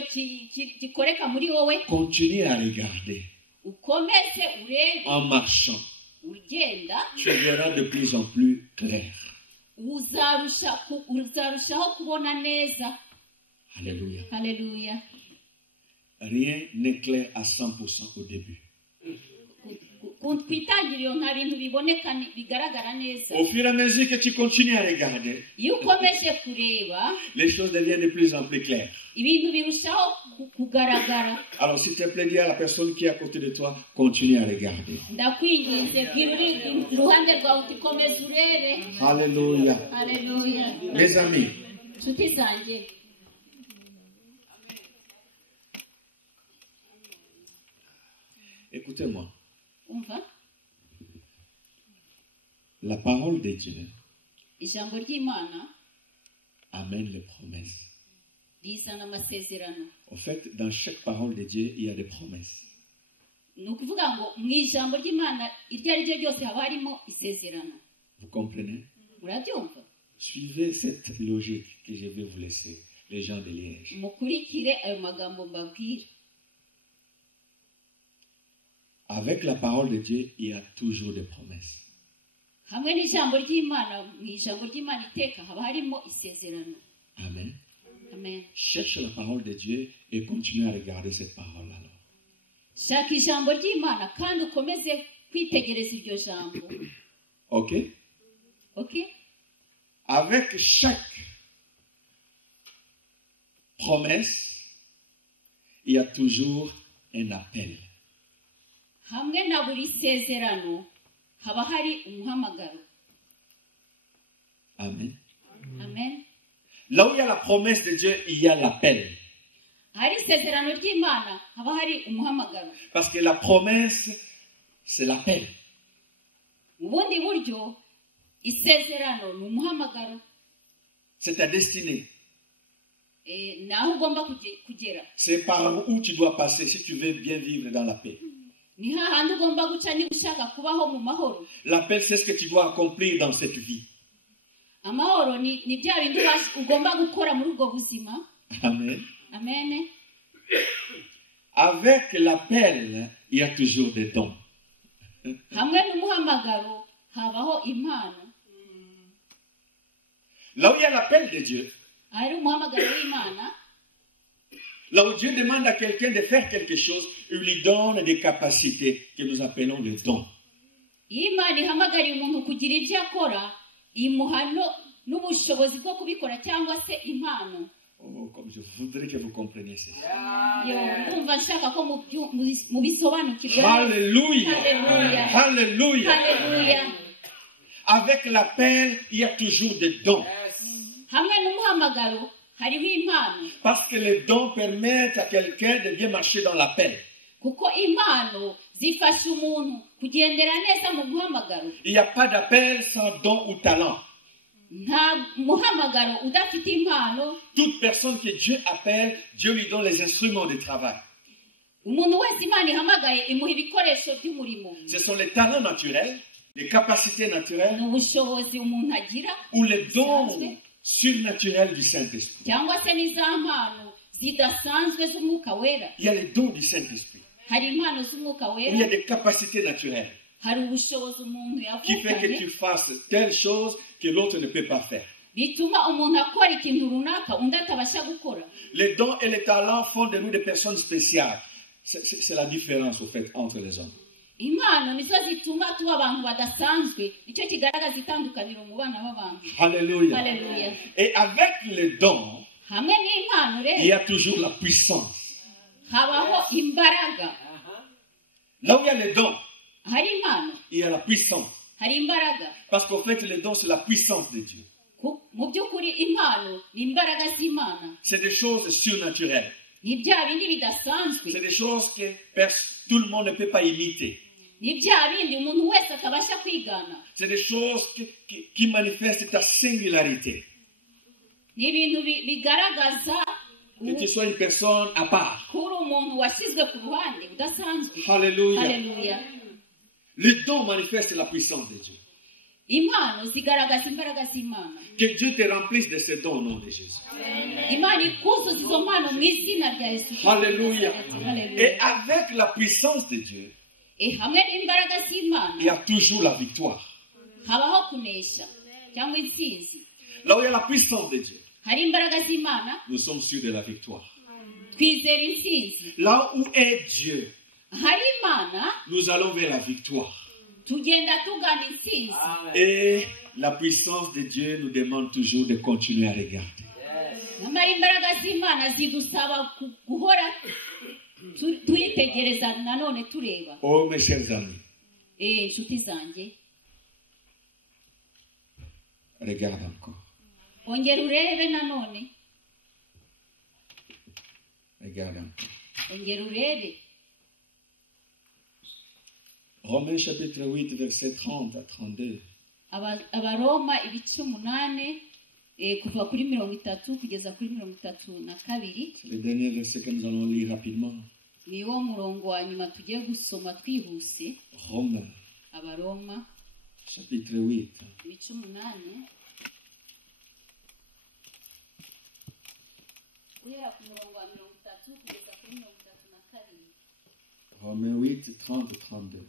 gikoreka muri wowe, Continue à regarder. ukomeze urebe, En marchant, ugenda, tu verras de plus en plus clair. uzarushaho kubona neza. Alléluia. Haleluya. Rien n'est clair à 100% au début. Ku itangiriro nta bintu biboneka bigaragara neza. Au fur et à mesure que tu continues à regarder, Iyo ukomeje kureba, les choses deviennent de plus en plus claires. ibintu birushaho kugaragara. Alors, s'il te plaît, dis à la personne qui est à côté de toi, continue à regarder. Ndakwinginze bwira uri iruhande rwawe uti komeza urebe. Alléluia. Haleluya. Mes amis, Nshuti zanjye, écoutez-moi. umva, La parole de Dieu ijambo ry'Imana amène les promesses. rizana amasezerano. En fait, dans chaque parole de Dieu, il y a des promesses. Ni ukuvuga ngo mu ijambo ry'Imana iryo ari ryo ryose haba harimo isezerano. Vous comprenez? Murabyumva? Suivez cette logique que je vais vous laisser, les gens de Liège. Mukurikire ayo magambo mbabwira. Avec la parole de Dieu, il y a toujours des promesses. Hamwe n'ijambo ry'Imana, mu ijambo ry'Imana iteka haba harimo isezerano. Amen. Amen. Cherche la parole de Dieu et continue à regarder cette parole alors. Shaka ijambo ry'Imana kandi ukomeze kwitegereza iryo jambo. Ok? Ok? Avec chaque promesse, il y a toujours un appel. Hamwe na buri sezerano haba hari umuhamagaro. Amen. Amen. Là où il y a la promesse de Dieu, il y a l'appel. Hari isezerano ry'Imana, haba hari umuhamagaro. Parce que la promesse, c'est l'appel. Ubundi buryo isezerano ni umuhamagaro. C'est ta destinée. Naho ugomba kugera. C'est par où tu dois passer si tu veux bien vivre dans la paix. Ni hahandi ugomba guca niba ushaka kubaho mu mahoro. L'appel, c'est ce que tu dois accomplir dans cette vie. Amahoro ni bya bindi ugomba gukora muri ubwo buzima. Amen. Amen. Avec l'appel, il y a toujours des dons. Hamwe n'umuhamagaro habaho impano. Là où il y a l'appel de Dieu, Hari umuhamagaro w'Imana. là où Dieu demande à quelqu'un de faire quelque chose, il lui donne des capacités que nous appelons des dons. Imana ihamagariye umuntu kugira ibyo akora, imuha n'ubushobozi bwo kubikora cyangwa se impano. Oh, comme je voudrais que vous compreniez ça. Ndumva nshaka ko mubisobanukirwa. Alléluia. Alléluia. Alléluia. Alléluia. Avec l'appel, il y a toujours des dons. Hamwe n'umuhamagaro hariho impano. Parce que les dons permettent à quelqu'un de bien marcher dans l'appel. Kuko impano zifasha umuntu kugendera neza mu guhamagaro. Il n'y a pas d'appel sans don ou talent. Nta muhamagaro udafite impano. Toute personne que Dieu appelle, Dieu lui donne les instruments de travail. Umuntu wese Imana ihamagaye imuha ibikoresho by'umurimo. Ce sont les talents naturels, les capacités naturelles N'ubushobozi umuntu agira ou les dons surnaturels du Saint-Esprit. cyangwa se n'iza mpano zidasanzwe z'umwuka wera. Il y a les dons du Saint-Esprit. Hari impano z'umwuka Où il y a wera, des capacités naturelles hari ubushobozi umuntu qui fait que tu yavukanye fasses telle chose que l'autre ne peut pas faire. bituma umuntu akora ikintu runaka undi atabasha gukora. Les dons et les talents font de nous des personnes spéciales. C'est la différence, au fait, entre les hommes. Impano nizo zituma tuba abantu badasanzwe, nicyo kigaragaza itandukaniro mu bana b'abantu. Alléluia. Haleluya. Et avec les dons, Hamwe n'impano il y rero a toujours la puissance. habaho imbaraga. Là où il y a les dons, Hari impano, il y a la puissance. hari imbaraga. Parce qu'en fait, les dons, c'est la puissance de Dieu. Mu by'ukuri impano ni imbaraga z'Imana. C'est des choses surnaturelles. Ni bya bindi bidasanzwe. C'est des choses que tout le monde ne peut pas imiter. Ni bya bindi umuntu wese atabasha kwigana. C'est des choses qui manifestent ta singularité. Ni ibintu bigaragaza Que tu sois une personne à part. kuri umuntu washyizwe ku ruhande udasanzwe. Alléluia. Haleluya. Les dons manifestent la puissance de Dieu. Impano zigaragaza imbaraga z'Imana. Que Dieu te remplisse de ces dons au nom de Jésus. Imana ikuzuza izo mpano mu izina rya Yesu. Alléluia. Haleluya. Et avec la puissance de Dieu, Hamwe n'imbaraga z'Imana il y a toujours la victoire. habaho kunesha cyangwa intsinzi. Là où il y a la puissance de Dieu, Hari imbaraga z'Imana, nous sommes sûrs de la victoire. twizera intsinzi. Là où est Dieu, Hari Imana, nous allons vers la victoire. tugenda tugana intsinzi. Et la puissance de Dieu nous demande toujours de continuer à regarder. Nyamara imbaraga z'Imana zidusaba guhora tuyitegereza nanone tureba. Oh mes chers amis, Inshuti zanjye, regarde encore. ongera urebe nanone. Regarde encore. Ongera urebe. Romains chapitre 8, versets 30 à 32. Abaroma ibice 8 kuva kuri 30 kugeza kuri 32. C'est le dernier verset que nous allons lire rapidement. Ni wo murongo wa nyuma tugiye gusoma twihuse. Romains Abaroma chapitre 8. ibice 8 guhera ku murongo wa 30 kugeza kuri 32. Romains 8, 30 32.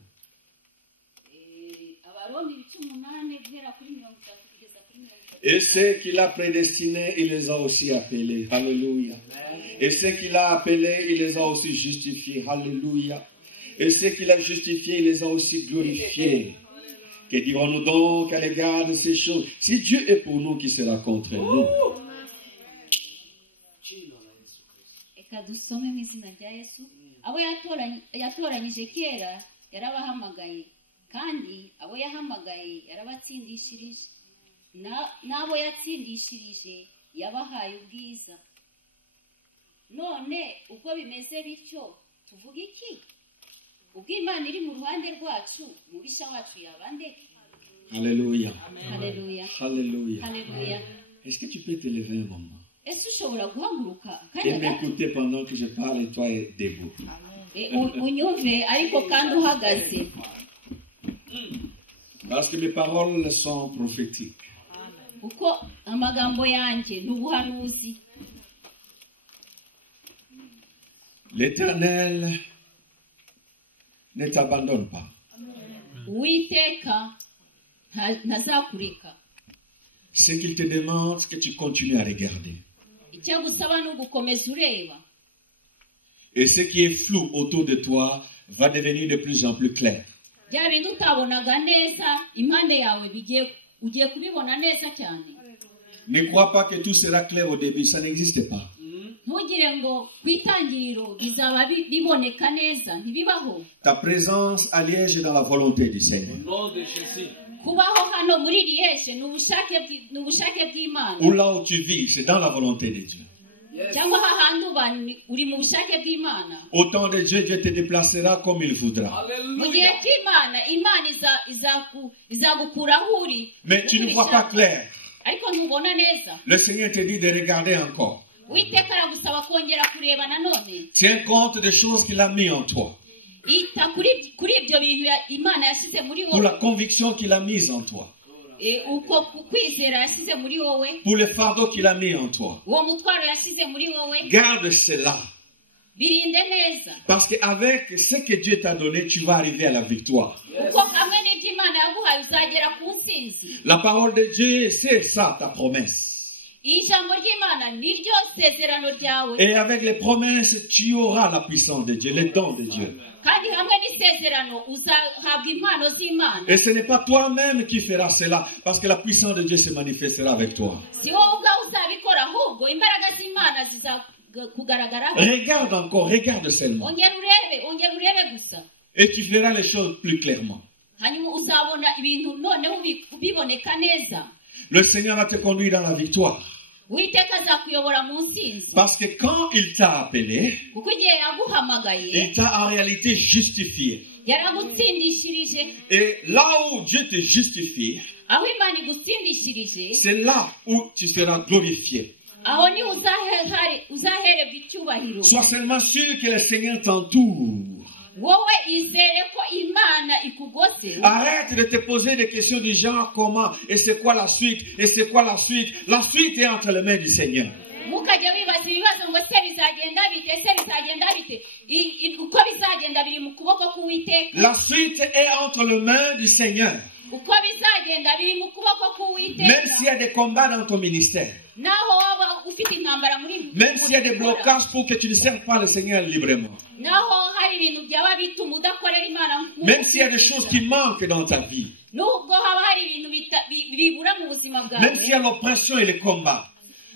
Abaroma ibice 8 guhera kuri 30 kugeza kuri 32. Et ceux qu'il a prédestinés, il les a aussi appelés. Alléluia. Et ceux qu'il a appelés, il les a aussi justifiés. Alléluia. Et ceux qu'il a justifiés, il les a aussi glorifiés. Que dirons-nous donc à l'égard de ces choses? Si Dieu est pour nous, qui sera contre nous? Eka dusome mu izina rya Yesu. Abo yatoranyije kera yarabahamagaye, kandi abo yahamagaye yarabatsindishirije n'abo yatsindishirije yabahaye ubwiza. None ubwo bimeze bityo tuvuga iki? Ubwo Imana iri mu ruhande rwacu, umubisha wacu yabande? Alléluia. Haleluya. Alléluia. Haleluya. Est-ce que tu peux te lever un moment Ese ushobora guhaguruka et kanya gato m'écouter pendant que je parle et toi es debout? unyumve ariko kandi uhagaze? Parce que mes paroles sont prophétiques. Kuko amagambo yanjye n'ubuhanuzi. L'Éternel ne t'abandonne pas. Uwiteka ntazakureka. Ce qu'il te demande, c'est que tu continues à regarder. Icyo agusaba ni ugukomeza ureba. Et ce qui est flou autour de toi va devenir de plus en plus clair. Bya bintu utabonaga neza impande yawe ugiye kubibona neza cyane. Ne crois pas que tout sera clair au début, ça n'existe pas. Ntugire ngo kwitangiriro bizaba biboneka neza, ntibibaho. Ta présence à Liège est dans la volonté du Seigneur. Au nom de Jésus. Kubaho hano muri Liège n'ubushake bw'Imana. Ou là où tu vis, c'est dans la volonté de Dieu. Cyangwa hahandi uba uri mu bushake bw'Imana. Au temps de Dieu, Dieu te déplacera comme il voudra. Mu gihe cy'Imana, Imana izagukura aho uri. Mais tu ne vois pas clair. Ariko ntubona neza. Le Seigneur te dit de regarder encore. Uwiteka aragusaba kongera kureba nanone. Tiens compte des choses qu'il a mis en toi. Ita kuri ibyo bintu Imana yashyize muri Pour la wowe. conviction qu'il a mise en toi. Uko kwizera yashyize muri wowe. Pour le fardeau qu'il a mis en toi. Uwo mutwaro yashyize muri wowe. Garde cela. Birinde neza. Parce qu'avec ce que Dieu t'a donné, tu vas arriver à la victoire. Uko kamwe n'ibyo Imana yaguhaye uzagera ku ntsinzi. La parole de Dieu, c'est ça ta promesse. Ijambo ry'Imana niryo sezerano ryawe. Et avec les promesses, tu auras la puissance de Dieu, les dons de Dieu. Kandi hamwe n'isezerano uzahabwa impano z'Imana. Et ce n'est pas toi-même qui feras cela, parce que la puissance de Dieu se manifestera avec toi. Si wowe ubwawe uzabikora ahubwo imbaraga z'Imana zizakugaragaraho. Regarde encore, regarde seulement. Ongera urebe gusa. Et tu verras les choses plus clairement. Hanyuma uzabona ibintu noneho ubiboneka neza. Le Seigneur va te conduire dans la victoire. Uwiteka azakuyobora mu ntsinzi. Parce que quand il t'a appelé, Kuko igihe yaguhamagaye il t'a en réalité justifié. yaragutsindishirije. Et là où Dieu te justifie, Aho Imana igutsindishirije, c'est là où tu seras glorifié. aho ni uzahererwa icyubahiro. Sois seulement sûr que le Seigneur t'entoure. Wowe izere ko Imana ikugose. Arrête de te poser des questions du genre comment et c'est quoi la suite et c'est quoi la suite. La suite est entre les mains du Seigneur. Mukajya wibaza ibibazo ngo se bizagenda bite uko bizagenda biri mu kuboko k'Uwiteka. La suite est entre les mains du Seigneur. Uko bizagenda biri mu kuboko k'Uwiteka. Même s'il y a des combats dans ton ministère. Naho waba ufite intambara muri. Même s'il y a des blocages pour que tu ne serves pas le Seigneur librement. Naho hari ibintu byaba bituma udakorera Imana. Même s'il y a des choses qui manquent dans ta vie. Nubwo haba hari ibintu bibura mu buzima bwawe. Même s'il y a l'oppression et les combats.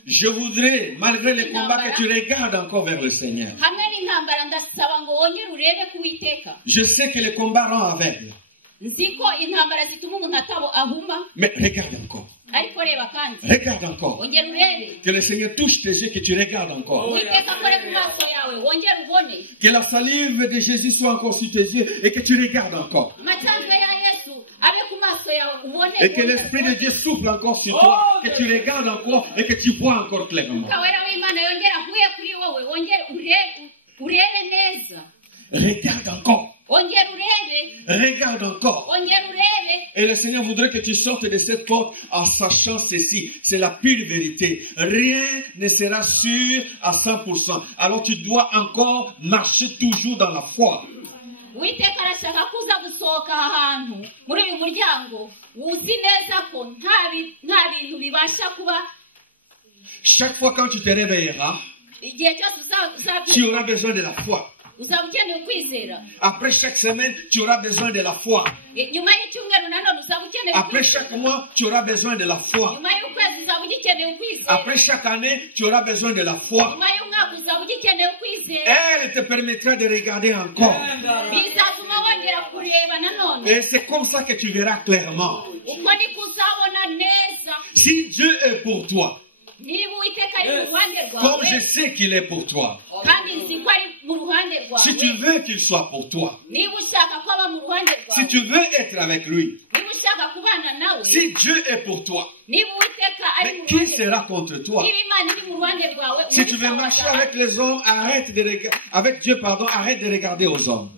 Je voudrais, malgré les combats, que tu regardes encore vers le Seigneur. Hamwe n'intambara ndasaba ngo wongere urebe ku Uwiteka. Je sais que les combats rend aveugle. Nziko intambara zituma umuntu ahuma. Mais regarde encore. Ariko reba kandi. Regarde encore. Wongere urebe. Que le Seigneur touche tes yeux, que tu regardes encore. Uwiteka akore ku maso yawe wongere ubone. Que la salive de Jésus soit encore sur tes yeux et que tu regardes encore. Amacandwe ya Yesu abe ku maso yawe ubone. Et que l'Esprit de Dieu souffle encore sur toi, que tu regardes encore et que tu vois encore clairement. Kawera w'Imana yongera avuye kuri wowe wongere urebe neza. Regarde encore. Wongere urebe. Regarde encore. Wongere urebe. Et le Seigneur voudrait que tu sortes de cette porte en sachant ceci. C'est la pure vérité. Rien ne sera sûr à 100%. Alors tu dois encore marcher toujours dans la foi. Uwiteka arashaka kuza gusohoka ahantu muri uyu muryango uzi neza ko nta bintu bibasha kuba. Chaque fois quand tu te réveilleras, Igihe cyose tu auras besoin de la foi. uzaba ukeneye kwizera. Après chaque semaine, tu auras besoin de la foi. Nyuma y'icyumweru nanone uzaba ukeneye Après kwizera. chaque mois, tu auras besoin de la foi. Nyuma y'ukwezi uzaba ugikeneye kwizera. Après chaque année, tu auras besoin de la foi. Nyuma y'umwaka mwaka uzaba ugikeneye ukwizera Elle te permettra de regarder encore. bizatuma wongera kureba nanone Et c'est comme ça que tu verras clairement. uko niko uzabona neza Si Dieu est pour toi, niba uwiteka ari mu ruhande comme je rwawe sais qu'il est pour toi, kandi nzi ko ari mu ruhande si tu rwawe veux qu'il soit pour toi, niba ushaka ko aba mu ruhande si rwawe tu veux être avec lui, niba ushaka kubana nawe si Dieu est pour toi, niba uwiteka ari mais mu qui ruhande sera rwawe contre toi? niba imana iri mu ruhande rwawe Si tu veux marcher avec les hommes, arrête de avec Dieu, arrête de regarder aux hommes.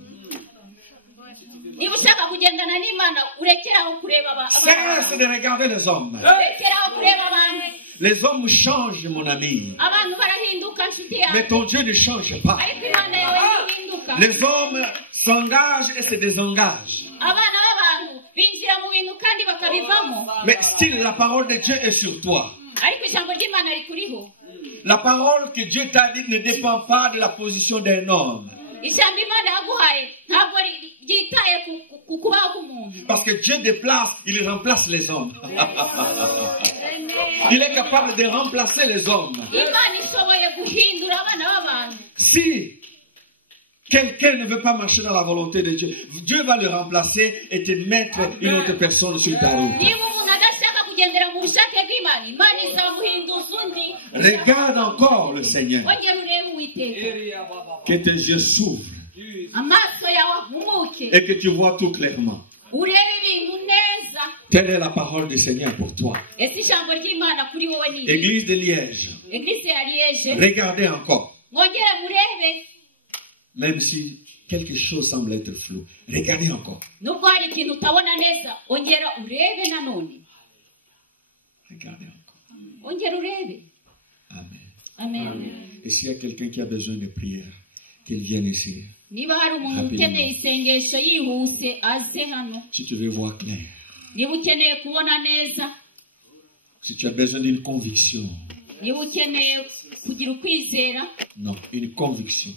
niba ushaka kugendana n'imana urekeraho kureba Cesse de regarder les hommes. urekeraho kureba abantu Les hommes changent, mon ami. abantu barahinduka nshuti Mais yawe ton Dieu ne change pas. ariko imana yawe ntihinduka Les hommes s'engagent et se désengagent. abana b'abantu binjira mu bintu kandi bakabivamo Mais still, la parole de Dieu est sur toi. ariko ijambo ry'imana rikuriho La parole que Dieu t'a dit ne dépend pas de la position d'un homme. ijambo imana yaguhaye ntabwo ryitaye ku kubaho k'umuntu Parce que Dieu déplace, il remplace les hommes. Il est capable de remplacer les hommes. imana ishoboye guhindura abana b'abantu Si quelqu'un ne veut pas marcher dans la volonté de Dieu, Dieu va le remplacer et te mettre une autre personne sur ta route. niba umuntu adashaka kugendera mu bushake bw'imana imana izamuhinduza undi Regarde encore le Seigneur. wongera urebe uwiteka Que tes yeux s'ouvrent amaso yawe ahumuke et que tu vois tout clairement. urebe ibintu neza Telle est la parole du Seigneur pour toi. ese ijambo ry'imana kuri wowe ni iri Église de Liège, eglise ya liyeje regardez encore. mwongere murebe Même si quelque chose semble être flou, regardez encore. nubwo hari ikintu utabona neza ongera urebe nanone Regardez encore. ongera urebe Amen. amen Et s'il y a quelqu'un qui a besoin de prière, qu'il vienne ici. niba hari umuntu ukeneye isengesho yihuse aze hano Si tu veux voir clair, niba ukeneye kubona neza si tu as besoin d'une conviction, niba ukeneye kugira ukwizera non, une conviction.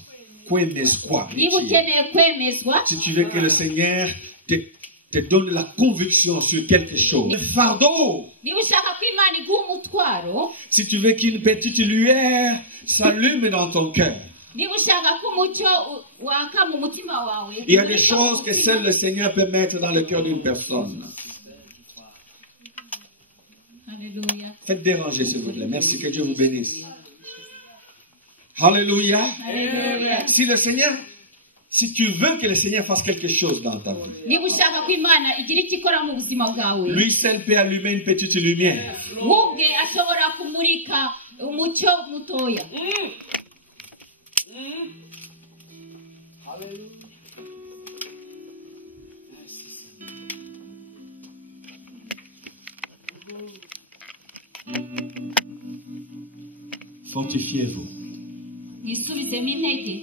Quoi, niba ukeneye kwemezwa si tu veux que le Seigneur te donne la conviction sur quelque chose, le fardeau, niba ushaka ko imana iguha umutwaro si tu veux qu'une petite lumière s'allume dans ton cœur, niba ushaka ko umucyo waka mu mutima wawe il y a des choses que seul le Seigneur peut mettre dans le cœur d'une personne. Alléluia. Faites déranger, s'il vous plaît. Merci, que Dieu vous bénisse. Alléluia. Alléluia. Si tu veux que le Seigneur fasse quelque chose dans ta vie, niba ushaka ko imana igira icyo ikora mu buzima bwawe lui seul peut allumer une petite lumière. ubwe ashobora kumurika umucyo mutoya Fortifiez-vous. mwisubizemo intege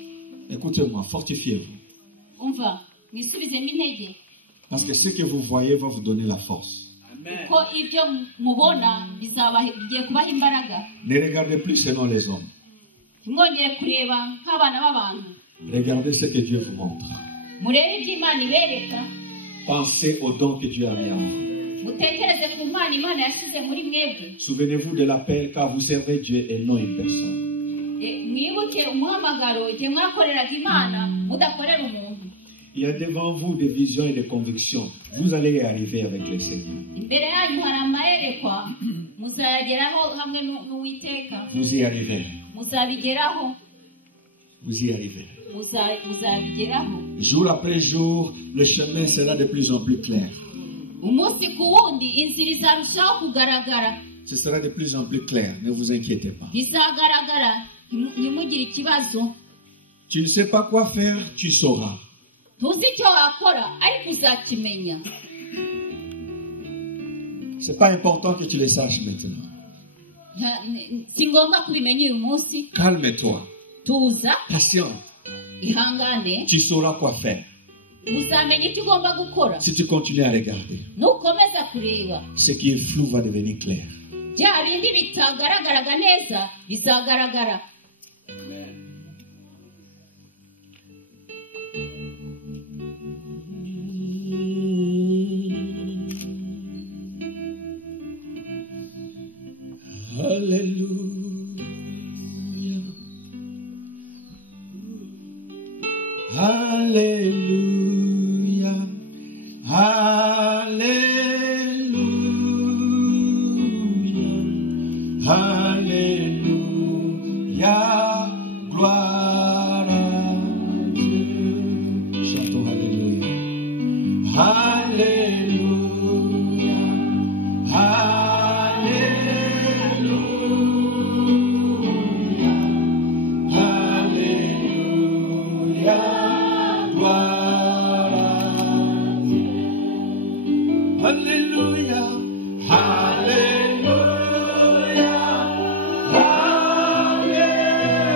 Écoutez-moi, fortifiez-vous. umva mwisubizemo intege Parce que ce que vous voyez va vous donner la force. kuko ibyo mubona bigiye kubaha imbaraga Ne regardez plus selon les hommes. ntimwongere kureba nk'abana b'abantu Regardez ce que Dieu vous montre. murebe ibyo imana ibereka Pensez aux dons que Dieu a mis en vous. mutekereze ku mpano imana yashyize muri mwebwe Souvenez-vous de l'appel car vous servez Dieu et non une personne. mwibuke umuhamagaro igihe mwakoreraga imana mudakorera umuntu. Il y a devant vous des visions et des convictions. Vous allez y arriver avec le Seigneur. imbere yanyu hari amayerekwa muzayageraho hamwe n'uwiteka Vous y arrivez. muzabigeraho Vous y arrivez. muzabigeraho Jour après jour, le chemin sera de plus en plus clair. umunsi ku wundi inzira izarushaho kugaragara. Ce sera de plus en plus clair. Ne vous inquiétez pas. bizagaragara ntimugire ikibazo. Tu ne sais pas quoi faire, tu sauras. ntuzi icyo wakora ariko uzakimenya. C'est pas important que tu le saches maintenant. si ngombwa kubimenya uyu munsi. Calme-toi. tuza. Patiente. ihangane. Tu sauras quoi faire. uzamenya icyo ugomba gukora. Si tu continues à regarder, nukomeza kureba, ce qui est flou va devenir clair. bya bindi bitagaragaraga neza bizagaragara. Alléluia. Alléluia. Alléluia. Alléluia. Gloire à Dieu. Chantons Alléluia. Alléluia. Alléluia. Alléluia. Gloire à Dieu. Alléluia. Alléluia. Alléluia.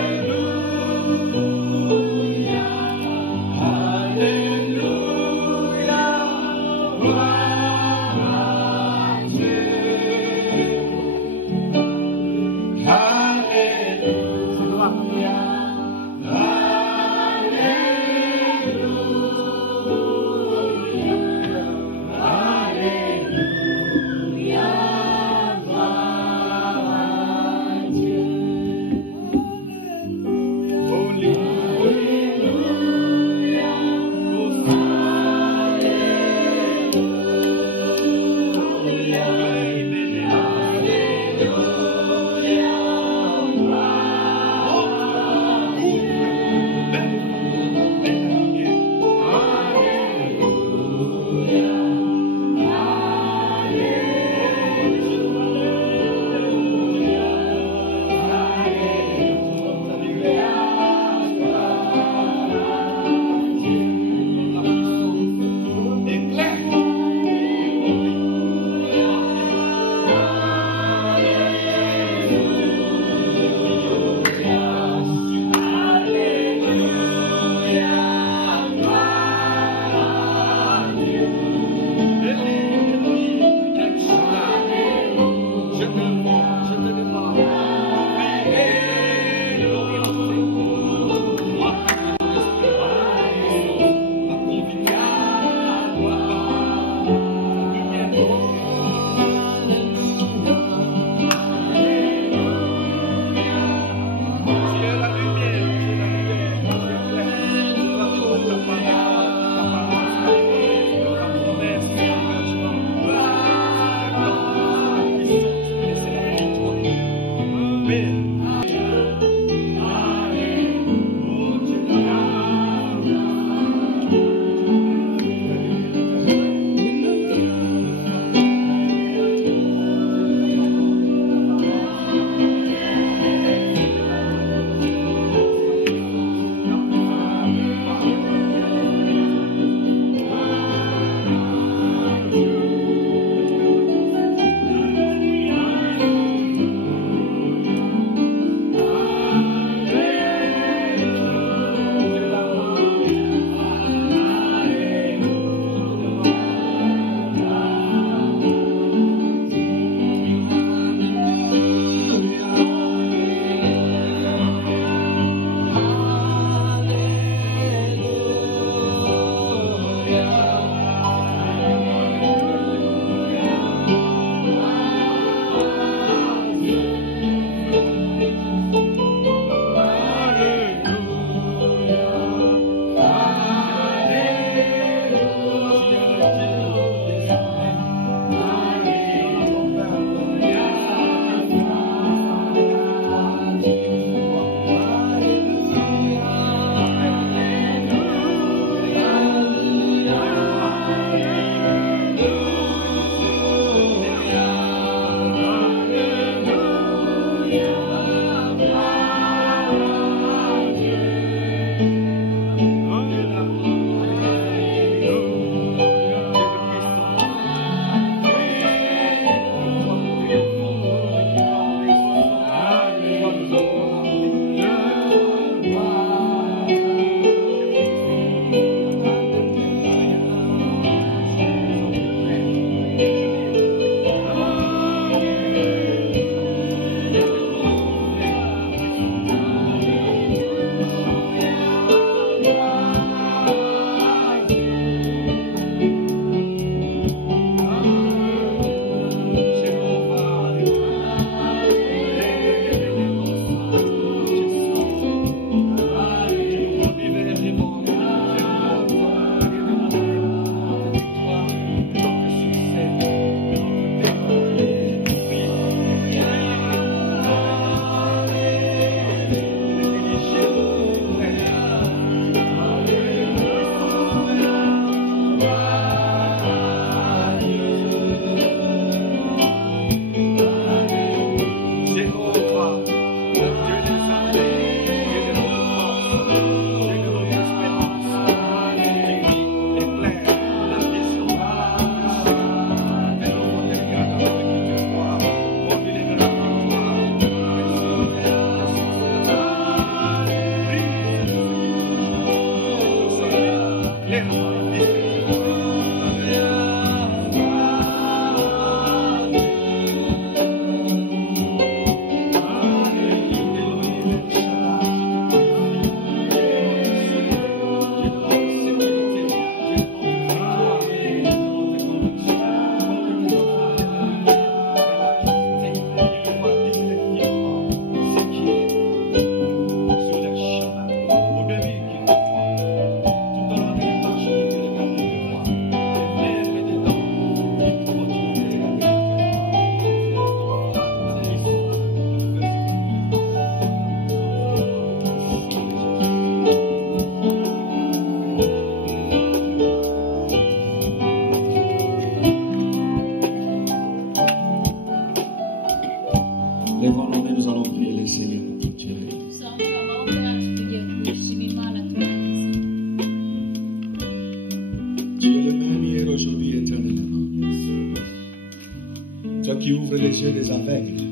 Des aveugles,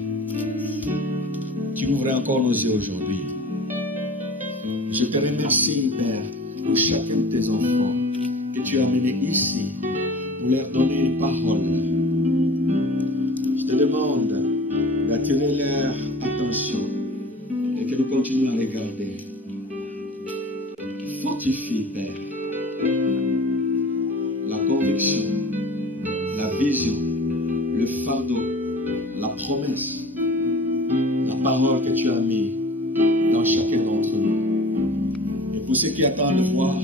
tu ouvres encore nos yeux aujourd'hui. Je te remercie, Père, pour chacun de tes enfants que tu as amenés ici pour leur donner une parole. Je te demande d'attirer leur attention et que nous continuons à regarder. Fortifie, Père, la conviction, la vision, le fardeau, la promesse, la parole que tu as mis dans chacun d'entre nous. Et pour ceux qui attendent de voir,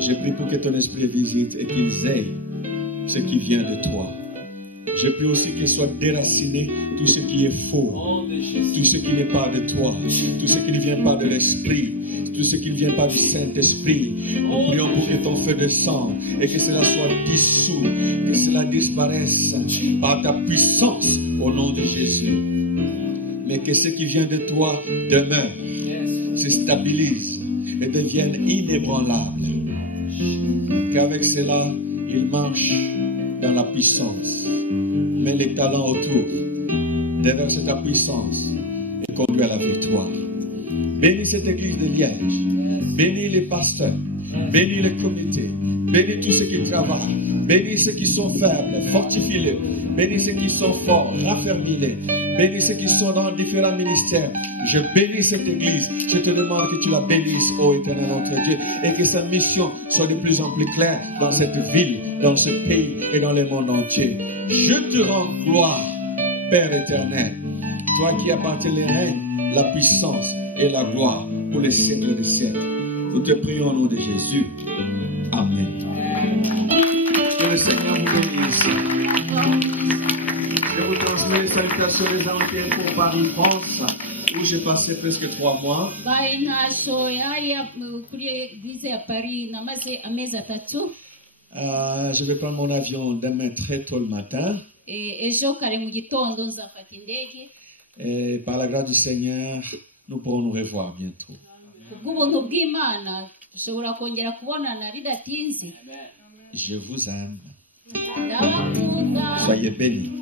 je prie pour que ton esprit visite et qu'ils aient ce qui vient de toi. Je prie aussi qu'il soit déraciné tout ce qui est faux, tout ce qui n'est pas de toi, tout ce qui ne vient pas de l'esprit, tout ce qui ne vient pas du Saint-Esprit. Nous prions pour que ton feu descende et que cela soit dissous, que cela disparaisse par ta puissance au nom de Jésus. Mais que ce qui vient de toi demeure, se stabilise et devienne inébranlable. Qu'avec cela, il marche dans la puissance. Mets les talents autour, déverse ta puissance et conduis à la victoire. Bénis cette église de Liège, bénis les pasteurs, bénis les comités, bénis tous ceux qui travaillent, bénis ceux qui sont faibles, fortifie-les, bénis ceux qui sont forts, raffermis-les, bénis ceux qui sont dans différents ministères. Je bénis cette église, je te demande que tu la bénisses, ô éternel notre Dieu, et que sa mission soit de plus en plus claire dans cette ville, dans ce pays et dans le monde entier. Je te rends gloire, Père éternel, toi qui appartiens les règnes, la puissance et la gloire pour les siècles des siècles. Nous te prions au nom de Jésus. Amen. Que le Seigneur vous bénisse. Je vous transmets les salutations des Anciens pour Paris, France, où j'ai passé presque 3 mois. Je vais prendre mon avion demain très tôt le matin. Et par la grâce du Seigneur, nous pourrons nous revoir bientôt. Je vous aime. Soyez bénis.